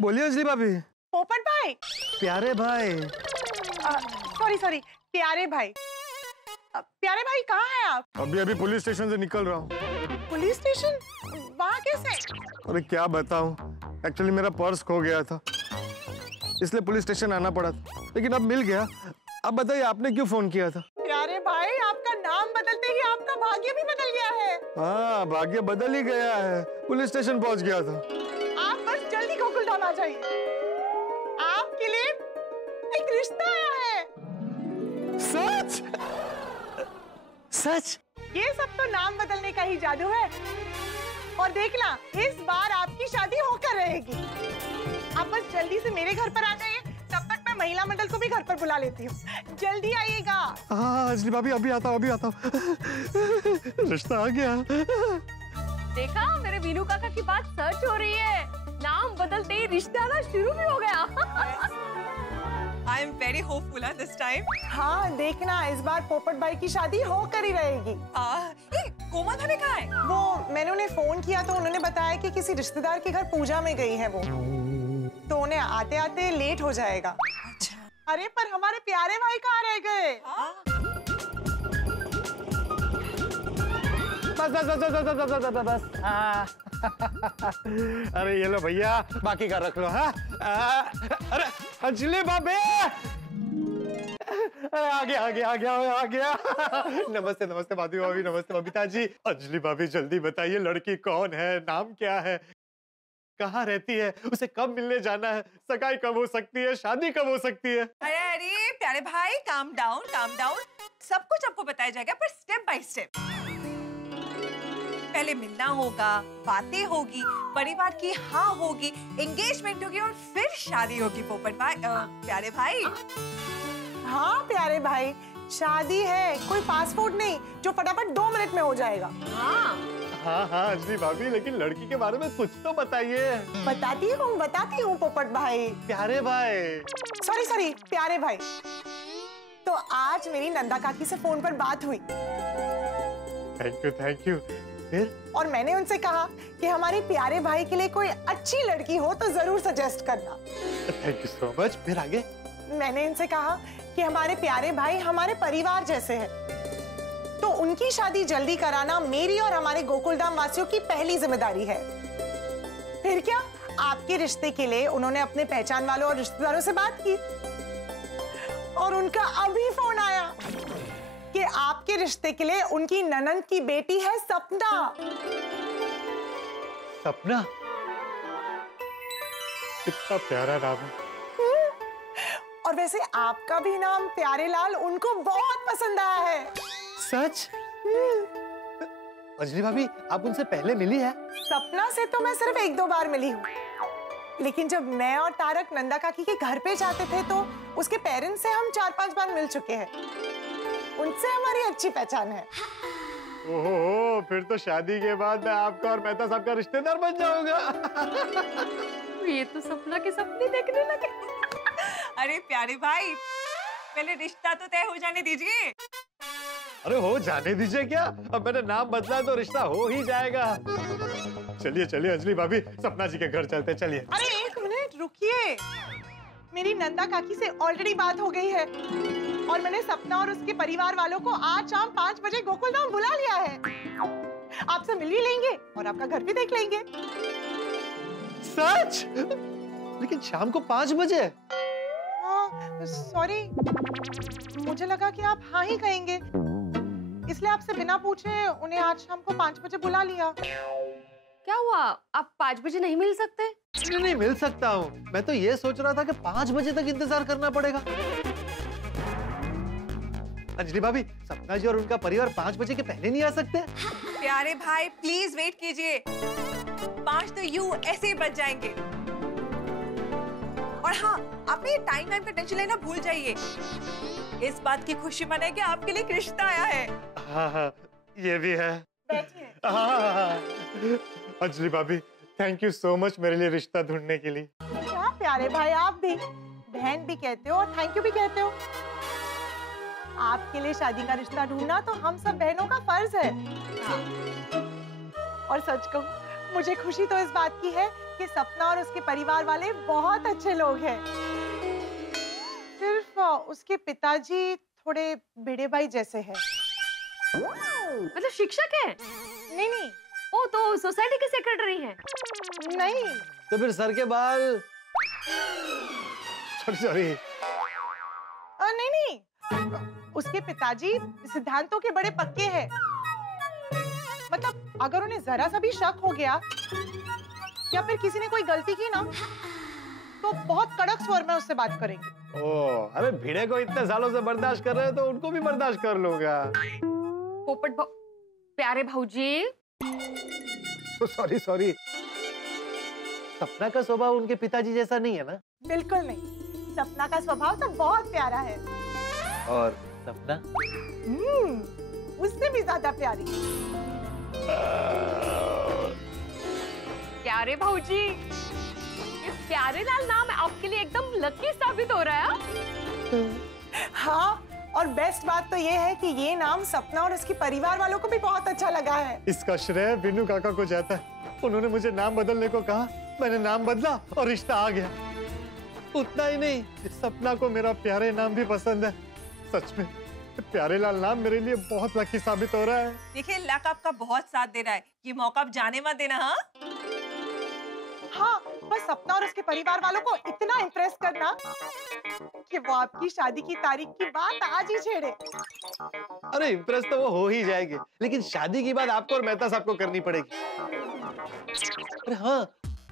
बोलिए अंजलि भाभी। पोपट भाई। प्यारे भाई। सॉरी प्यारे भाई। प्यारे भाई कहाँ हैं आप? अभी अभी पुलिस स्टेशन से निकल रहा हूँ। Police station? वहाँ कैसे? अरे क्या बताऊँ, एक्चुअली मेरा पर्स खो गया था, इसलिए पुलिस स्टेशन आना पड़ा था, लेकिन अब मिल गया। अब बताइए आपने क्यों फोन किया था? प्यारे भाई आपका नाम बदलते ही आपका भाग्य भी बदल गया है। हाँ, भाग्य बदल ही गया है, पुलिस स्टेशन पहुंच गया था। आप बस जल्दी गोकुलधाम आ जाइए, आपके लिए एक रिश्ता आया है। सच? सच? ये सब तो नाम बदलने का ही जादू है। और देखना, इस बार आपकी शादी होकर रहेगी। आप बस जल्दी से मेरे घर पर आ जाइए, तब तक मैं महिला मंडल को भी घर पर बुला लेती हूँ। जल्दी आइएगा। हाँ अंजलि भाभी, अभी आता हूँ, अभी आता हूँ। रिश्ता आ गया। देखा, मेरे वीनू काका की बात सच हो रही है। नाम बदलते ही रिश्ता आना शुरू भी हो गया। I am very hopeful this time. हाँ देखना, इस बार पोपट भाई की शादी होकर ही रहेगी। कोमल भाभी कहाँ है? वो मैंने उन्हें फोन किया तो उन्होंने बताया कि किसी रिश्तेदार के घर पूजा में गई है वो, तो उन्हें आते आते लेट हो जाएगा। अच्छा। अरे पर हमारे प्यारे भाई कहाँ रह गए? बस बस बस बस बस बस बस बस। हाँ। अरे ये लो भैया, बाकी का रख लो। हाँ, अरे अंजलि भाभी, आ गया आ गया आ गया आ गया। नमस्ते नमस्ते भाभी भाभी, नमस्ते बबीता जी। अंजलि भाभी जल्दी बताइए, लड़की कौन है, नाम क्या है, कहाँ रहती है, उसे कब मिलने जाना है, सगाई कब हो सकती है, शादी कब हो सकती है? अरे प्यारे भाई, काम डाउन काम डाउन, सब कुछ आपको बताया जाएगा, पर स्टेप बाय स्टेप। पहले मिलना होगा, बातें होगी, परिवार की हाँ होगी, एंगेजमेंट होगी और फिर शादी होगी। पोपट भाई, प्यारे भाई। हाँ प्यारे भाई, शादी है, कोई पासपोर्ट नहीं जो फटाफट 2 मिनट में हो जाएगा। हाँ हाँ अंजलि भाभी, लेकिन लड़की के बारे में कुछ तो बताइए। बताती हूँ पोपट भाई। प्यारे भाई। सॉरी प्यारे भाई। तो आज मेरी नंदा काकी से फोन पर बात हुई। Thank you. फिर? और मैंने उनसे कहा कि हमारे प्यारे भाई के लिए कोई अच्छी लड़की हो तो जरूर सजेस्ट करना। Thank you so much. फिर आगे? मैंने इनसे कहा कि हमारे प्यारे भाई हमारे परिवार जैसे हैं, तो उनकी शादी जल्दी कराना मेरी और हमारे गोकुलधाम वासियों की पहली जिम्मेदारी है। फिर क्या, आपके रिश्ते के लिए उन्होंने अपने पहचान वालों और रिश्तेदारों से बात की और उनका अभी फोन आया कि आपके रिश्ते के लिए उनकी ननंद की बेटी है सपना। सपना? कितना प्यारा नाम है। और वैसे आपका भी नाम प्यारे लाल उनको बहुत पसंद आया है। सच? अंजलि भाभी, आप उनसे पहले मिली है? सपना से तो मैं सिर्फ 1-2 बार मिली हूँ, लेकिन जब मैं और तारक नंदा काकी के घर पे जाते थे तो उसके पेरेंट्स से हम 4-5 बार मिल चुके हैं। उनसे हमारी अच्छी पहचान है। ओहो, फिर तो शादी के बाद मैं आपका और मेहता साहब का रिश्तेदार बन जाऊंगा। ये तो सपना के सपने देखने लगे। अरे प्यारे भाई, पहले रिश्ता तो तय हो जाने दीजिए। अरे हो जाने दीजिए क्या, अब मैंने नाम बदला तो रिश्ता हो ही जाएगा। चलिए चलिए अंजलि भाभी, सपना जी के घर चलते, चलिए। अरे 1 मिनट रुकिए, मेरी नंदा काकी से ऑलरेडी बात हो गई है और मैंने सपना और उसके परिवार वालों को आज शाम 5 बजे गोकुलधाम बुला लिया है। आपसे मिल भी लेंगे और आपका घर भी देख लेंगे। सच? लेकिन शाम को 5 बजे? हाँ, सॉरी, मुझे लगा कि आप हाँ ही कहेंगे, इसलिए आपसे बिना पूछे उन्हें आज शाम को 5 बजे बुला लिया। क्या हुआ, आप 5 बजे नहीं मिल सकते? नहीं मिल सकता हूँ, मैं तो ये सोच रहा था कि 5 बजे तक इंतजार करना पड़ेगा। अंजलि भाभी, सपना जी और उनका परिवार 5 बजे के पहले नहीं आ सकते? प्यारे भाई प्लीज वेट कीजिए, 5 तो यू ऐसे ही बच जाएंगे। और हाँ, आपने ये टाइम का टेंशन लेना भूल जाइए। इस बात की खुशी मनाए कि आपके लिए एक रिश्ता आया है। हाँ, ये भी है। बैठिए। अंजलि भाभी, थैंक यू सो मच मेरे लिए रिश्ता ढूंढने के लिए। क्या प्यारे भाई, आप भी बहन भी कहते हो और थैंक यू भी कहते हो। आपके लिए शादी का रिश्ता ढूंढना तो हम सब बहनों का फर्ज है। और सच कहूं, मुझे खुशी तो इस बात की है कि सपना और उसके परिवार वाले बहुत अच्छे लोग हैं। सिर्फ उसके पिताजी थोड़े भिड़े भाई जैसे हैं। मतलब शिक्षक है? नहीं नहीं। ओ तो सोसाइटी के सेक्रेटरी हैं? नहीं। तो फिर सर के बाल? सॉरी। नहीं नहीं, उसके पिताजी सिद्धांतों के बड़े पक्के हैं। मतलब अगर उन्हें जरा सा भी शक हो गया या फिर किसी ने कोई गलती की ना, तो बहुत कड़क स्वर में उससे बात करेंगे। ओह, अरे भिड़े को इतने सालों से बर्दाश्त कर रहे हैं तो उनको भी बर्दाश्त कर लूंगा। पोपट प्यारे भाऊजी। सॉरी। सपना का स्वभाव उनके पिताजी जैसा नहीं है ना? बिल्कुल नहीं, सपना का स्वभाव तो बहुत प्यारा है। और सपना? उससे भी ज्यादा प्यारी। प्यारे भाऊजी, ये प्यारे लाल नाम आपके लिए एकदम लकी साबित हो रहा है। हाँ, और बेस्ट बात तो ये है कि ये नाम सपना और उसके परिवार वालों को भी बहुत अच्छा लगा है। इसका श्रेय विनू काका को जाता है। उन्होंने मुझे नाम बदलने को कहा, मैंने नाम बदला और रिश्ता आ गया। उतना ही नहीं, सपना को मेरा प्यारे नाम भी पसंद है। सच में प्यारे लाल नाम मेरे लिए बहुत लकी साबित हो रहा है। देखिए लक आपका बहुत साथ दे रहा है, ये मौका आप जाने मत देना। हाँ, बस सपना और उसके परिवार वालों को इतना इम्प्रेस करना कि वो आपकी शादी की तारीख की बात आज ही छेड़े। अरे इम्प्रेस तो वो हो ही जाएगी, लेकिन शादी की बात आपको और मेहता साहब को करनी पड़ेगी। अरे हाँ,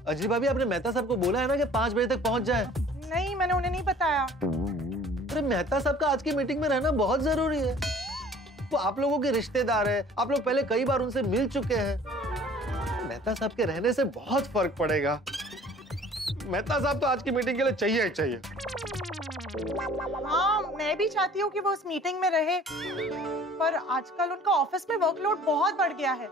अंजलि भाभी, आपने मेहता साहब को बोला है ना कि 5 बजे तक पहुंच जाए? नहीं, मैंने उन्हें नहीं बताया। अरे मेहता साहब का आज की मीटिंग में रहना बहुत जरूरी है। वो आप लोगों के रिश्तेदार है, आप लोग पहले कई बार उनसे मिल चुके हैं। मेहता साहब के रहने से बहुत फर्क पड़ेगा। मेहता साहब तो आज की मीटिंग के लिए चाहिए ही चाहिए। हाँ, मैं भी चाहती हूँ कि वो उस मीटिंग में रहे, पर आजकल उनका ऑफिस में वर्कलोड बहुत बढ़ गया है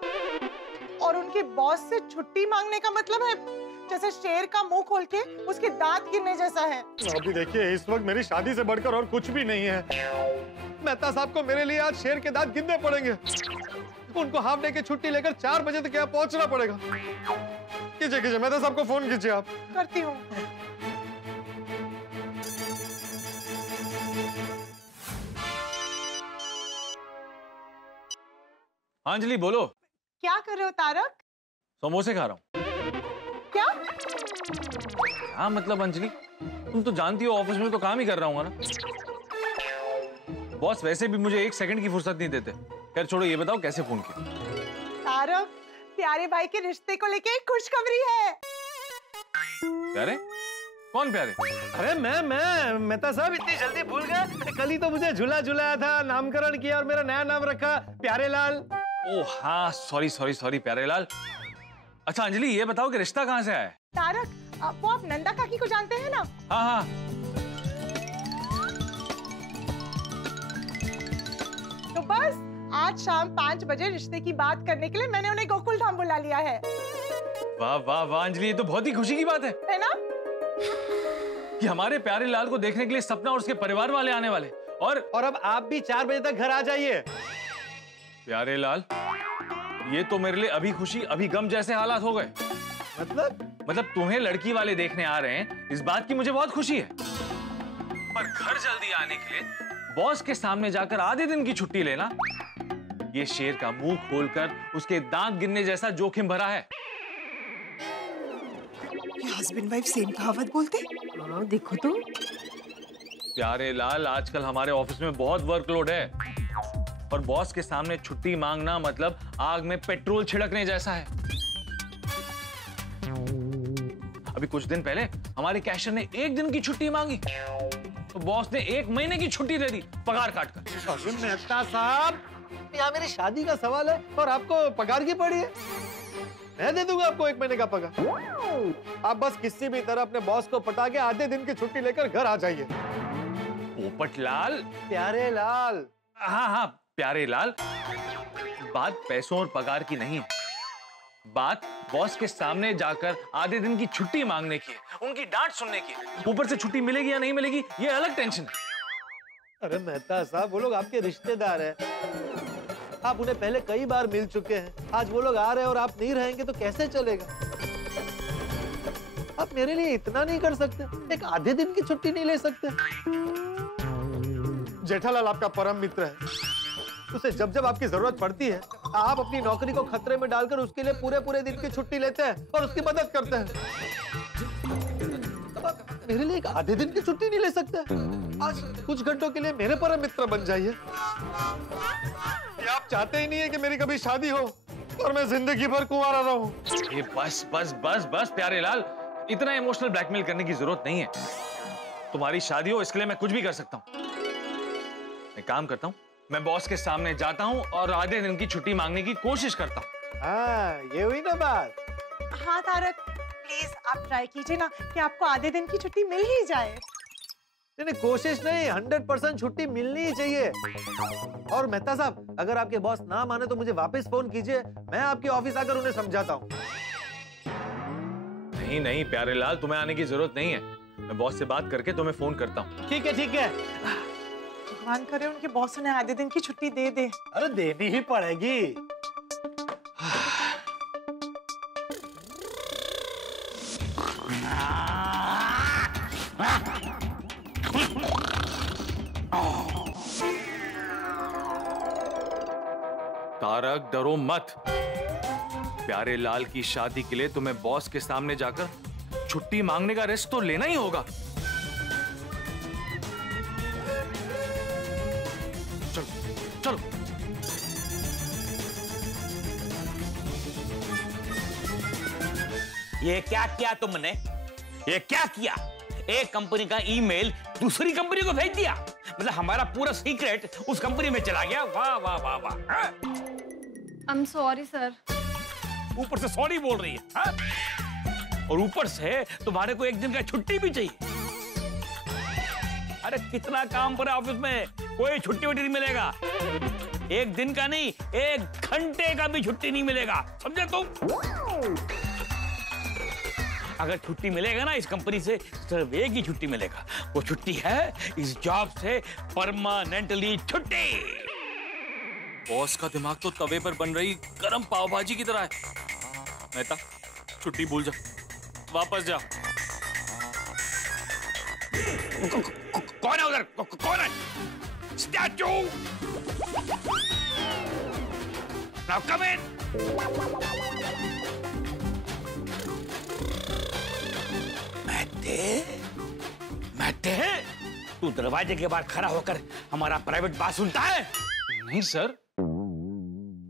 और उनके बॉस से छुट्टी मांगने का मतलब है जैसे शेर का मुंह खोल के उसके दांत गिरने जैसा है। अभी देखिए, इस वक्त मेरी शादी से बढ़कर और कुछ भी नहीं है। मेहता साहब को मेरे लिए आज शेर के दांत गिनने पड़ेंगे। उनको हाफ डे की छुट्टी लेकर 4 बजे तक यहाँ पहुंचना पड़ेगा। कीजिए, मेहता साहब को फोन कीजिए आप। करती हूँ। अंजलि बोलो। क्या कर रहे हो तारक? समोसे खा रहा हूँ। क्या? हाँ मतलब अंजलि, तुम तो जानती हो ऑफिस में तो काम ही कर रहा हूँ ना। बॉस वैसे भी मुझे 1 सेकंड की फुर्सत नहीं देते। खैर छोड़ो, ये बताओ कैसे फोन किया? तारक, प्यारे भाई के रिश्ते को लेके एक खुशखबरी है। प्यारे? कौन प्यारे? अरे मैं मेहता साहब इतनी जल्दी भूल गए? कल ही तो मुझे झूला झुलाया था, नामकरण किया और मेरा नया नाम रखा प्यारे लाल। ओह हाँ, सॉरी प्यारे लाल। अच्छा अंजलि, ये बताओ कि रिश्ता कहाँ से आया है? तारक, वो आप नंदा काकी को जानते हैं ना? हाँ। तो बस आज शाम 5 बजे रिश्ते की बात करने के लिए मैंने उन्हें गोकुल धाम बुला लिया है। वाह अंजलि, ये तो बहुत ही खुशी की बात है ना? कि हमारे प्यारे लाल को देखने के लिए सपना और उसके परिवार वाले आने वाले। और अब आप भी 4 बजे तक घर आ जाइए। प्यारे लाल, ये तो मेरे लिए अभी खुशी अभी गम जैसे हालात हो गए। मतलब तुम्हें लड़की वाले देखने आ रहे हैं, इस बात की मुझे बहुत खुशी है, पर घर जल्दी आने के लिए बॉस के सामने जाकर आधे दिन की छुट्टी लेना, ये शेर का मुंह खोलकर उसके दांत गिरने जैसा जोखिम भरा है। हस्बैंड वाइफ सेम कहावत बोलते? हाँ, देखो तो। प्यारे लाल, आजकल हमारे ऑफिस में बहुत वर्कलोड है और बॉस के सामने छुट्टी मांगना मतलब आग में पेट्रोल छिड़कने जैसा है। अभी कुछ दिन पहले हमारे कैशियर ने 1 दिन की छुट्टी मांगी तो बॉस ने 1 महीने की छुट्टी दे दी पगार काटकर। मेहता साहब, यहाँ मेरी शादी का सवाल है और आपको पगार की पड़ी है। मैं दे दूंगा आपको 1 महीने का पगार। आप बस किसी भी तरह अपने बॉस को पटा के आधे दिन की छुट्टी लेकर घर आ जाइए। पोपट लाल, प्यारे लाल। हाँ प्यारे लाल, बात पैसों और पगार की नहीं है, बात बॉस के सामने जाकर आधे दिन की छुट्टी मांगने की है, उनकी डांट सुनने की है। ऊपर से छुट्टी मिलेगी या नहीं मिलेगी ये अलग टेंशन है। अरे मेहता साहब, वो लोग आपके रिश्तेदार हैं। आप उन्हें पहले कई बार मिल चुके हैं। आज वो लोग आ रहे हैं और आप नहीं रहेंगे तो कैसे चलेगा? आप मेरे लिए इतना नहीं कर सकते? एक आधे दिन की छुट्टी नहीं ले सकते? जेठालाल आपका परम मित्र है, उसे जब जब आपकी जरूरत पड़ती है आप अपनी नौकरी को खतरे में डालकर उसके लिए पूरे पूरे दिन की छुट्टी लेते हैं और उसकी मदद करते हैं। अब आप मेरे लिए एक आधे दिन की छुट्टी नहीं ले सकते? आज कुछ घंटों के लिए मेरे परम मित्र बन जाइए। आप चाहते ही नहीं है कि मेरी कभी शादी हो और मैं जिंदगी भर कुंवारा रहूं। ये बस बस बस बस प्यारे लाल, इतना इमोशनल ब्लैकमेल करने की जरूरत नहीं है। तुम्हारी शादी हो इसके लिए मैं कुछ भी कर सकता हूँ। मैं काम करता हूँ, मैं बॉस के सामने जाता हूँ और आधे दिन की छुट्टी मांगने की कोशिश करता हूँ। हाँ, ये हुई ना बात। हाँ तारक, प्लीज आप ट्राई कीजिए ना कि आपको आधे दिन की छुट्टी मिल ही जाए। नहीं, कोशिश नहीं, 100% छुट्टी मिलनी ही चाहिए। और मेहता साहब, अगर आपके बॉस ना माने तो मुझे वापस फोन कीजिए, मैं आपके ऑफिस आकर उन्हें समझाता हूँ। नहीं नहीं प्यारे लाल, तुम्हें आने की जरूरत नहीं है। मैं बॉस से बात करके तुम्हें फोन करता हूँ। ठीक है, ठीक है। भगवान करे उनके बॉस उन्हें आधे दिन की छुट्टी दे दे। अरे देनी ही पड़ेगी। तारक, डरो मत। प्यारे लाल की शादी के लिए तुम्हें बॉस के सामने जाकर छुट्टी मांगने का रिस्क तो लेना ही होगा। चलो चलो। ये क्या किया तुमने? ये क्या किया? एक कंपनी का ईमेल दूसरी कंपनी को भेज दिया, मतलब हमारा पूरा सीक्रेट उस कंपनी में चला गया। वाह वाह वाह वाह। I am sorry sir. ऊपर से सॉरी बोल रही है, हाँ? और ऊपर से तुम्हारे को एक दिन का छुट्टी भी चाहिए। अरे कितना काम पड़ा ऑफिस में, कोई छुट्टी वुट्टी नहीं मिलेगा। एक दिन का नहीं, 1 घंटे का भी छुट्टी नहीं मिलेगा, समझे तुम? अगर छुट्टी मिलेगा ना इस कंपनी से, सिर्फ एक ही छुट्टी मिलेगा। वो छुट्टी है इस जॉब से परमानेंटली छुट्टी। बॉस का दिमाग तो तवे पर बन रही गरम पाव भाजी की तरह है। मेहता, छुट्टी भूल जा, वापस जा। कौन है उधर? कौन है? स्टैचू! नाउ कम इन। महते, तू दरवाजे के बाहर खड़ा होकर हमारा प्राइवेट बात सुनता है? नहीं सर।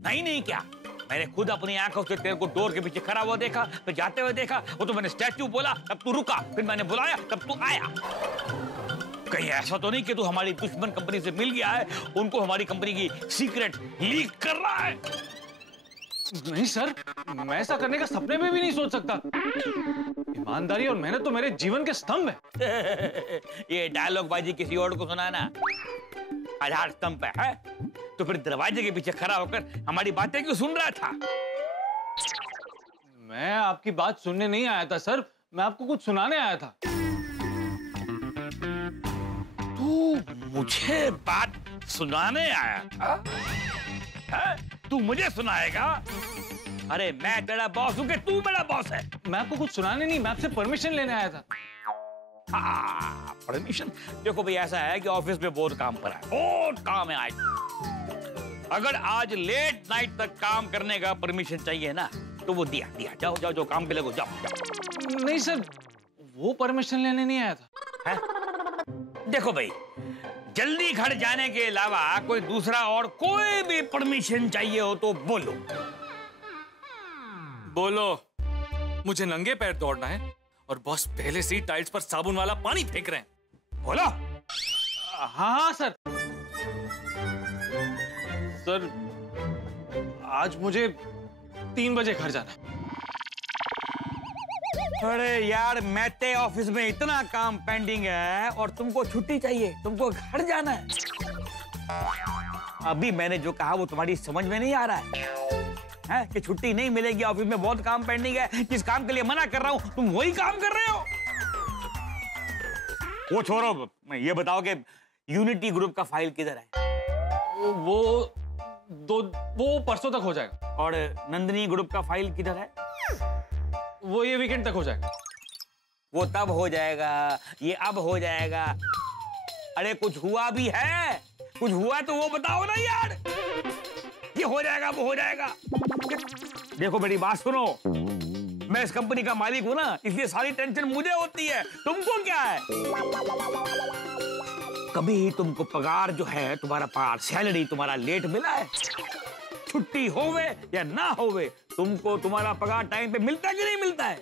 नहीं क्या? मैंने खुद अपनी आंखों से तेरे को डोर के पीछे खड़ा हुआ देखा, फिर जाते हुए देखा। वो तो मैंने स्टैचू बोला तब तू रुका, फिर मैंने बुलाया तब तू आया। कहीं ऐसा तो नहीं कि तू हमारी दुश्मन कंपनी से मिल गया है, उनको हमारी कंपनी की सीक्रेट लीक कर रहा है? नहीं सर, मैं ऐसा करने का सपने में भी नहीं सोच सकता। ईमानदारी और मेहनत तो मेरे जीवन के स्तंभ है। ये डायलॉग बाजी किसी और को सुनाना आधार स्तंभ पे है, तो फिर दरवाजे के पीछे खड़ा होकर हमारी बातें क्यों सुन रहा था? मैं आपकी बात सुनने नहीं आया था सर, मैं आपको कुछ सुनाने आया था। तू मुझे बात सुनाने आया था? तू मुझे सुनाएगा? अरे मैं तेरा बॉस हूं कि तू मेरा बॉस है? मैं आपको कुछ सुनाने नहीं, मैं आपसे परमिशन लेने आया था। परमिशन? देखो भाई, ऐसा है कि ऑफिस में बहुत काम पड़ा है, बहुत काम है आज। अगर आज लेट नाइट तक काम करने का परमिशन चाहिए ना, तो वो दिया। जाओ जाओ जाओ, काम पे लगो, जाओ। नहीं सर, वो परमिशन लेने नहीं आया था। है? देखो भाई, जल्दी घर जाने के अलावा कोई दूसरा और कोई भी परमिशन चाहिए हो तो बोलो। बोलो। मुझे नंगे पैर दौड़ना है और बॉस पहले से ही टाइल्स पर साबुन वाला पानी फेंक रहे हैं। बोलो। हाँ सर। सर, आज मुझे 3 बजे घर जाना है। अरे यार, मैते ऑफिस में इतना काम पेंडिंग है और तुमको छुट्टी चाहिए, तुमको घर जाना है। अभी मैंने जो कहा वो तुम्हारी समझ में नहीं आ रहा है कि छुट्टी नहीं मिलेगी, ऑफिस में बहुत काम पेंडिंग है। जिस काम के लिए मना कर रहा हूं तुम वही काम कर रहे हो। वो छोड़ो, ये बताओ कि यूनिटी ग्रुप का फाइल किधर है? वो परसों तक हो जाएगा। और नंदिनी ग्रुप का फाइल किधर है? वो ये वीकेंड तक हो जाएगा। वो तब हो जाएगा, ये अब हो जाएगा। अरे कुछ हुआ भी है, कुछ हुआ तो वो बताओ ना यार। ये हो जाएगा, वो हो जाएगा। देखो मेरी बात सुनो, मैं इस कंपनी का मालिक हूं ना, इसलिए सारी टेंशन मुझे होती है, तुमको क्या है? कभी तुमको पगार जो है, तुम्हारा पगार, सैलरी तुम्हारा लेट मिला है? छुट्टी होवे या ना होवे, तुमको तुम्हारा पगार टाइम पे मिलता है कि नहीं मिलता है?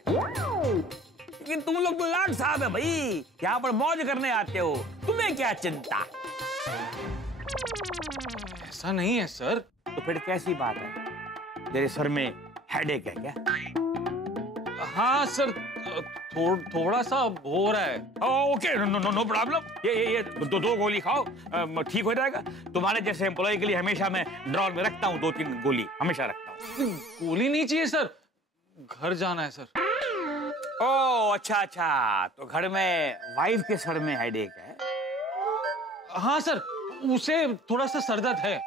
लेकिन तुम लोग तो लाट साहब है भाई, यहाँ पर मौज करने आते हो, तुम्हें क्या चिंता? ऐसा नहीं है सर। तो फिर कैसी बात है? तेरे सर में हेडेक है क्या? हाँ सर, थोड़ा सा हो रहा है। Okay, no problem. ये दो गोली खाओ, ठीक हो जाएगा। तुम्हारे जैसे एम्प्लॉय के लिए हमेशा मैं ड्रॉर में रखता हूँ 2-3 गोली, हमेशा रखता हूँ। गोली नहीं चाहिए सर, घर जाना है सर। ओह अच्छा, तो घर में वाइफ के सर में हेडेक है? हाँ सर, उसे थोड़ा सा सरदर्द है।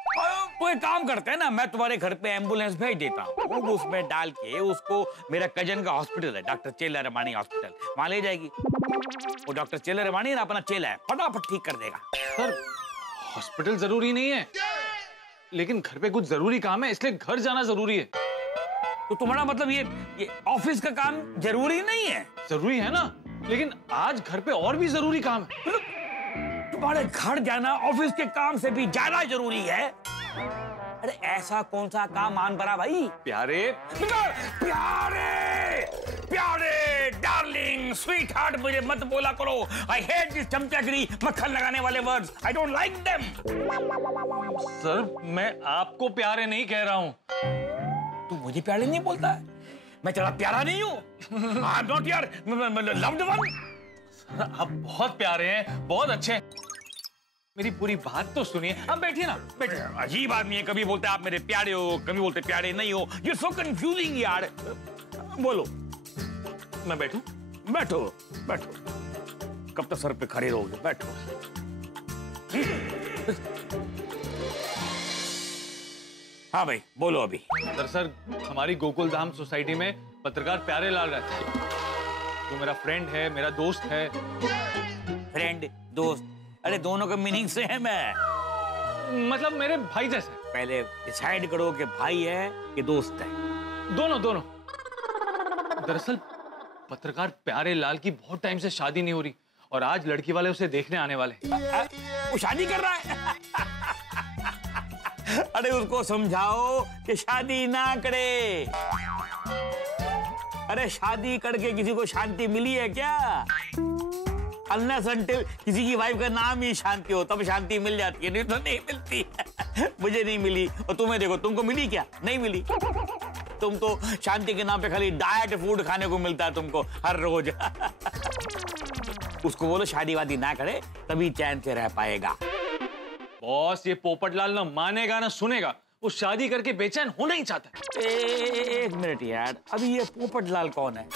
तो एक काम करते हैं ना, मैं तुम्हारे घर पे एम्बुलेंस भेज देता हूँ, उसमें डाल के उसको, मेरा कजन का हॉस्पिटल है, डॉक्टर चेला रमानी हॉस्पिटल, वहां ले जाएगी। वो डॉक्टर चेला रमानी ना अपना चेला है, फटाफट ठीक कर देगा। सर हॉस्पिटल जरूरी नहीं है, लेकिन घर पे कुछ जरूरी काम है, इसलिए घर जाना जरूरी है। तो तुम्हारा मतलब ये ऑफिस का काम जरूरी नहीं है? जरूरी है ना, लेकिन आज घर पे और भी जरूरी काम है। तुम्हारे घर जाना ऑफिस के काम से भी ज्यादा जरूरी है? अरे ऐसा कौन सा काम मान पड़ा भाई? प्यारे डार्लिंग, स्वीट हार्ट, मुझे मत बोला करो। आई हेट दिस चमचागिरी, मक्खन लगाने वाले words, I don't like them. Sir मैं आपको प्यारे नहीं कह रहा हूँ। तू मुझे प्यारे नहीं बोलता है? मैं तेरा प्यारा नहीं हूँ? I am not your loved one. Sir आप बहुत प्यारे हैं, बहुत अच्छे हैं। मेरी पूरी बात तो सुनिए। अब बैठिए ना, बैठिए। अजीब आदमी है, कभी बोलते आप मेरे प्यारे हो, कभी बोलते प्यारे नहीं हो। यू सो कंफ्यूजिंग यार। बोलो। मैं बैठूं? बैठो बैठो, कब तक सर पे खड़े रहोगे? बैठो। हाँ भाई बोलो अभी। दरअसल हमारी गोकुल धाम सोसाइटी में पत्रकार प्यारे लाल रहता है, जो मेरा फ्रेंड है, मेरा दोस्त है। फ्रेंड, दोस्त, अरे दोनों का मीनिंग से है। मैं मतलब मेरे भाई जैसे। पहले डिसाइड करो कि भाई है कि दोस्त है। दोनों। दरअसल पत्रकार प्यारे लाल की बहुत टाइम से शादी नहीं हो रही, और आज लड़की वाले उसे देखने आने वाले। वो शादी कर रहा है? अरे उसको समझाओ कि शादी ना करे। अरे शादी करके किसी को शांति मिली है क्या? अनलेस अनटिल किसी की वाइफ का नाम ही शांति हो, तब शांति मिल जाती है, नहीं तो नहीं मिलती। मुझे नहीं मिली, और तुम्हें देखो, तुमको मिली क्या? नहीं मिली। तुम तो शांति के नाम पे खाली डाइट फूड खाने को मिलता है तुमको हर रोज। उसको बोलो शादी वादी ना करे, तभी चैन से रह पाएगा। बॉस ये पोपटलाल ना मानेगा ना सुनेगा, वो शादी करके बेचैन होना ही चाहता है। एक मिनट यार, अभी ये पोपटलाल कौन है?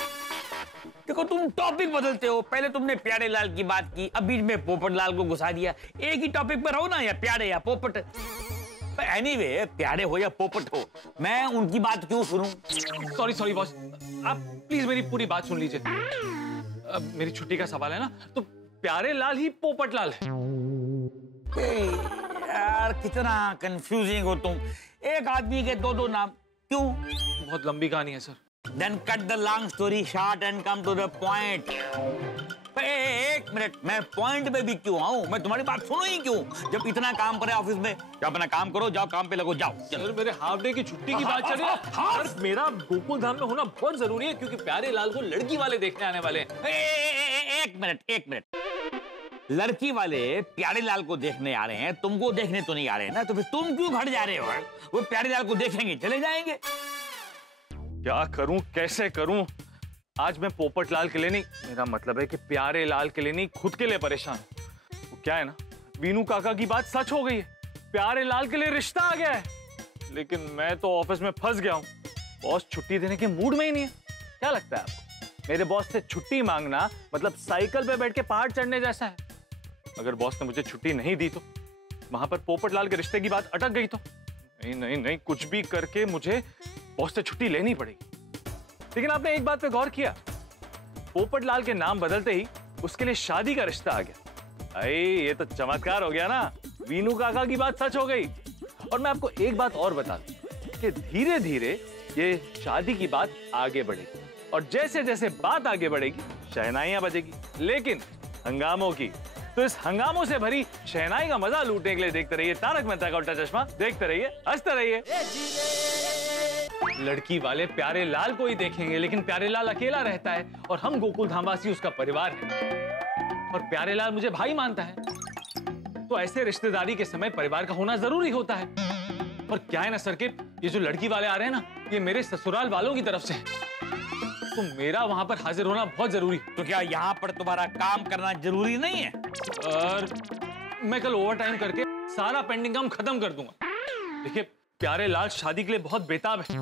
देखो तुम टॉपिक बदलते हो, पहले तुमने प्यारे लाल की बात की, अब बीच में पोपटलाल को घुसा दिया। एक ही टॉपिक पर रहो ना, या प्यारे या पोपट। एनीवे, प्यारे हो या पोपट हो, मैं उनकी बात क्यों सुनूं? सॉरी बॉस, आप प्लीज मेरी पूरी बात सुन लीजिए। अब मेरी छुट्टी का सवाल है ना, तो प्यारे लाल ही पोपटलाल है। यार कितना कंफ्यूजिंग हो तुम। एक आदमी के दो नाम क्यों? बहुत लंबी कहानी है sir. Then cut the long story short and come to the point. एक मिनट, मैं पॉइंट पे भी क्यों आऊं? मैं तुम्हारी बात सुनूं ही क्यों? जब इतना काम पड़े ऑफिस में, जाओ अपना काम करो, जाओ काम पे लगो, जाओ। सर मेरे हाफ डे की छुट्टी की बात चल रही है। सर मेरा गोकुल धाम में होना बहुत जरूरी है, क्योंकि प्यारे लाल को लड़की वाले देखने आने वाले हैं। एक मिनट, लड़की वाले प्यारे लाल को देखने आ रहे हैं, तुमको देखने तो नहीं आ रहे हैं ना, तो फिर तुम क्यों घर जा रहे हो? वो प्यारे लाल को देखेंगे, चले जाएंगे। क्या करूं, कैसे करूं? आज मैं पोपटलाल के लिए नहीं, मेरा मतलब है कि प्यारे लाल के लिए नहीं, खुद के लिए परेशान हूं। वो क्या है ना, वीनू काका की बात सच हो गई है, प्यारे लाल के लिए रिश्ता आ गया है। लेकिन मैं तो ऑफिस में फंस गया हूं, बॉस छुट्टी देने के मूड में ही नहीं है। क्या लगता है आपको, मेरे बॉस से छुट्टी मांगना मतलब साइकिल पे बैठ के पहाड़ चढ़ने जैसा है? अगर बॉस ने मुझे छुट्टी नहीं दी तो वहां पर पोपटलाल के रिश्ते की बात अटक गई तो नहीं, कुछ भी करके मुझे बॉस से छुट्टी लेनी पड़ेगी। लेकिन आपने एक बात पे गौर किया, पोपटलाल के नाम बदलते ही उसके लिए शादी का रिश्ता आ गया। अरे ये तो चमत्कार हो गया ना, वीनू काका की बात सच हो गई। और मैं आपको एक बात और बता दूं कि धीरे धीरे ये शादी की बात आगे बढ़ेगी और जैसे जैसे बात आगे बढ़ेगी शहनाइयां बजेगी, लेकिन हंगामों की। तो इस हंगामों से भरी शहनाई का मजा लूटने के लिए देखते रहिए तारक मेहता का उल्टा चश्मा, देखते रहिए, हंसते रहिए। लड़की वाले प्यारे लाल को ही देखेंगे, लेकिन प्यारे लाल अकेला रहता है और हम गोकुल धामवासी उसका परिवार है और प्यारे लाल मुझे भाई मानता है। तो ऐसे रिश्तेदारी के समय परिवार का होना जरूरी होता है। और क्या है ना सर्किट, ये जो लड़की वाले आ रहे हैं ना, ये मेरे ससुराल वालों की तरफ से है, तो मेरा वहां पर हाजिर होना बहुत जरूरी। तो क्या यहाँ पर तुम्हारा काम करना जरूरी नहीं है? और मैं कल ओवर टाइम करके सारा पेंडिंग काम खत्म कर दूंगा। देखिए प्यारे लाल शादी के लिए बहुत बेताब है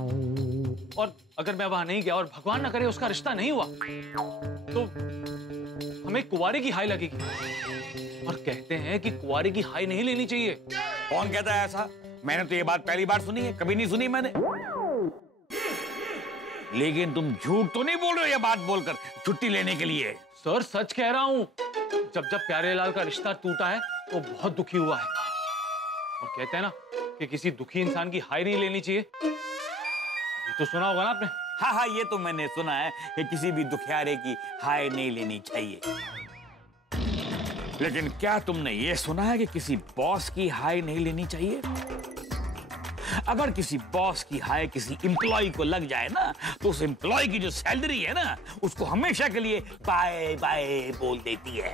और अगर मैं वहां नहीं गया और भगवान ना करे उसका रिश्ता नहीं हुआ तो हमें कुंवारी की हाई लगेगी। और कहते हैं कि कुंवारी की हाई नहीं लेनी चाहिए। कौन कहता है ऐसा? मैंने तो ये बात पहली बार सुनी है, कभी नहीं सुनी मैंने। लेकिन तुम झूठ तो नहीं बोल रहे हो ये बात बोलकर छुट्टी लेने के लिए? सर सच कह रहा हूं, जब प्यारे लाल का रिश्ता टूटा है वो बहुत दुखी हुआ है और कहते हैं ना कि किसी दुखी इंसान की हाई नहीं लेनी चाहिए। ये तो सुना होगा ना आपने? हाँ हाँ, ये तो मैंने सुना है कि किसी भी दुखियारे की हाय नहीं लेनी चाहिए। लेकिन क्या तुमने ये सुना है कि किसी बॉस की हाय नहीं लेनी चाहिए? अगर किसी बॉस की हाय किसी एम्प्लॉय को लग जाए ना, तो उस एम्प्लॉय की जो सैलरी है ना, उसको हमेशा के लिए बाय बाय बोल देती है।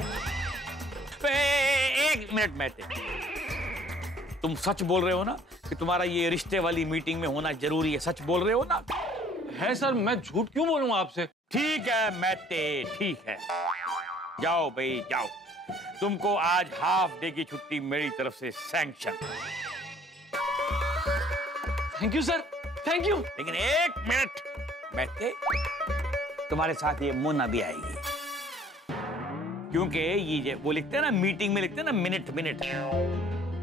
एक मिनट मैते, तुम सच बोल रहे हो ना कि तुम्हारा ये रिश्ते वाली मीटिंग में होना जरूरी है? सच बोल रहे हो ना? है सर, मैं झूठ क्यों बोलूंगा आपसे? ठीक है मैते, ठीक है, जाओ भाई जाओ। तुमको आज हाफ डे की छुट्टी मेरी तरफ से sanction. Thank you sir, thank you. लेकिन एक मिनट मैते, तुम्हारे साथ ये मोना भी आएगी, क्योंकि ये वो लिखते हैं ना मीटिंग में, लिखते हैं ना मिनट मिनट,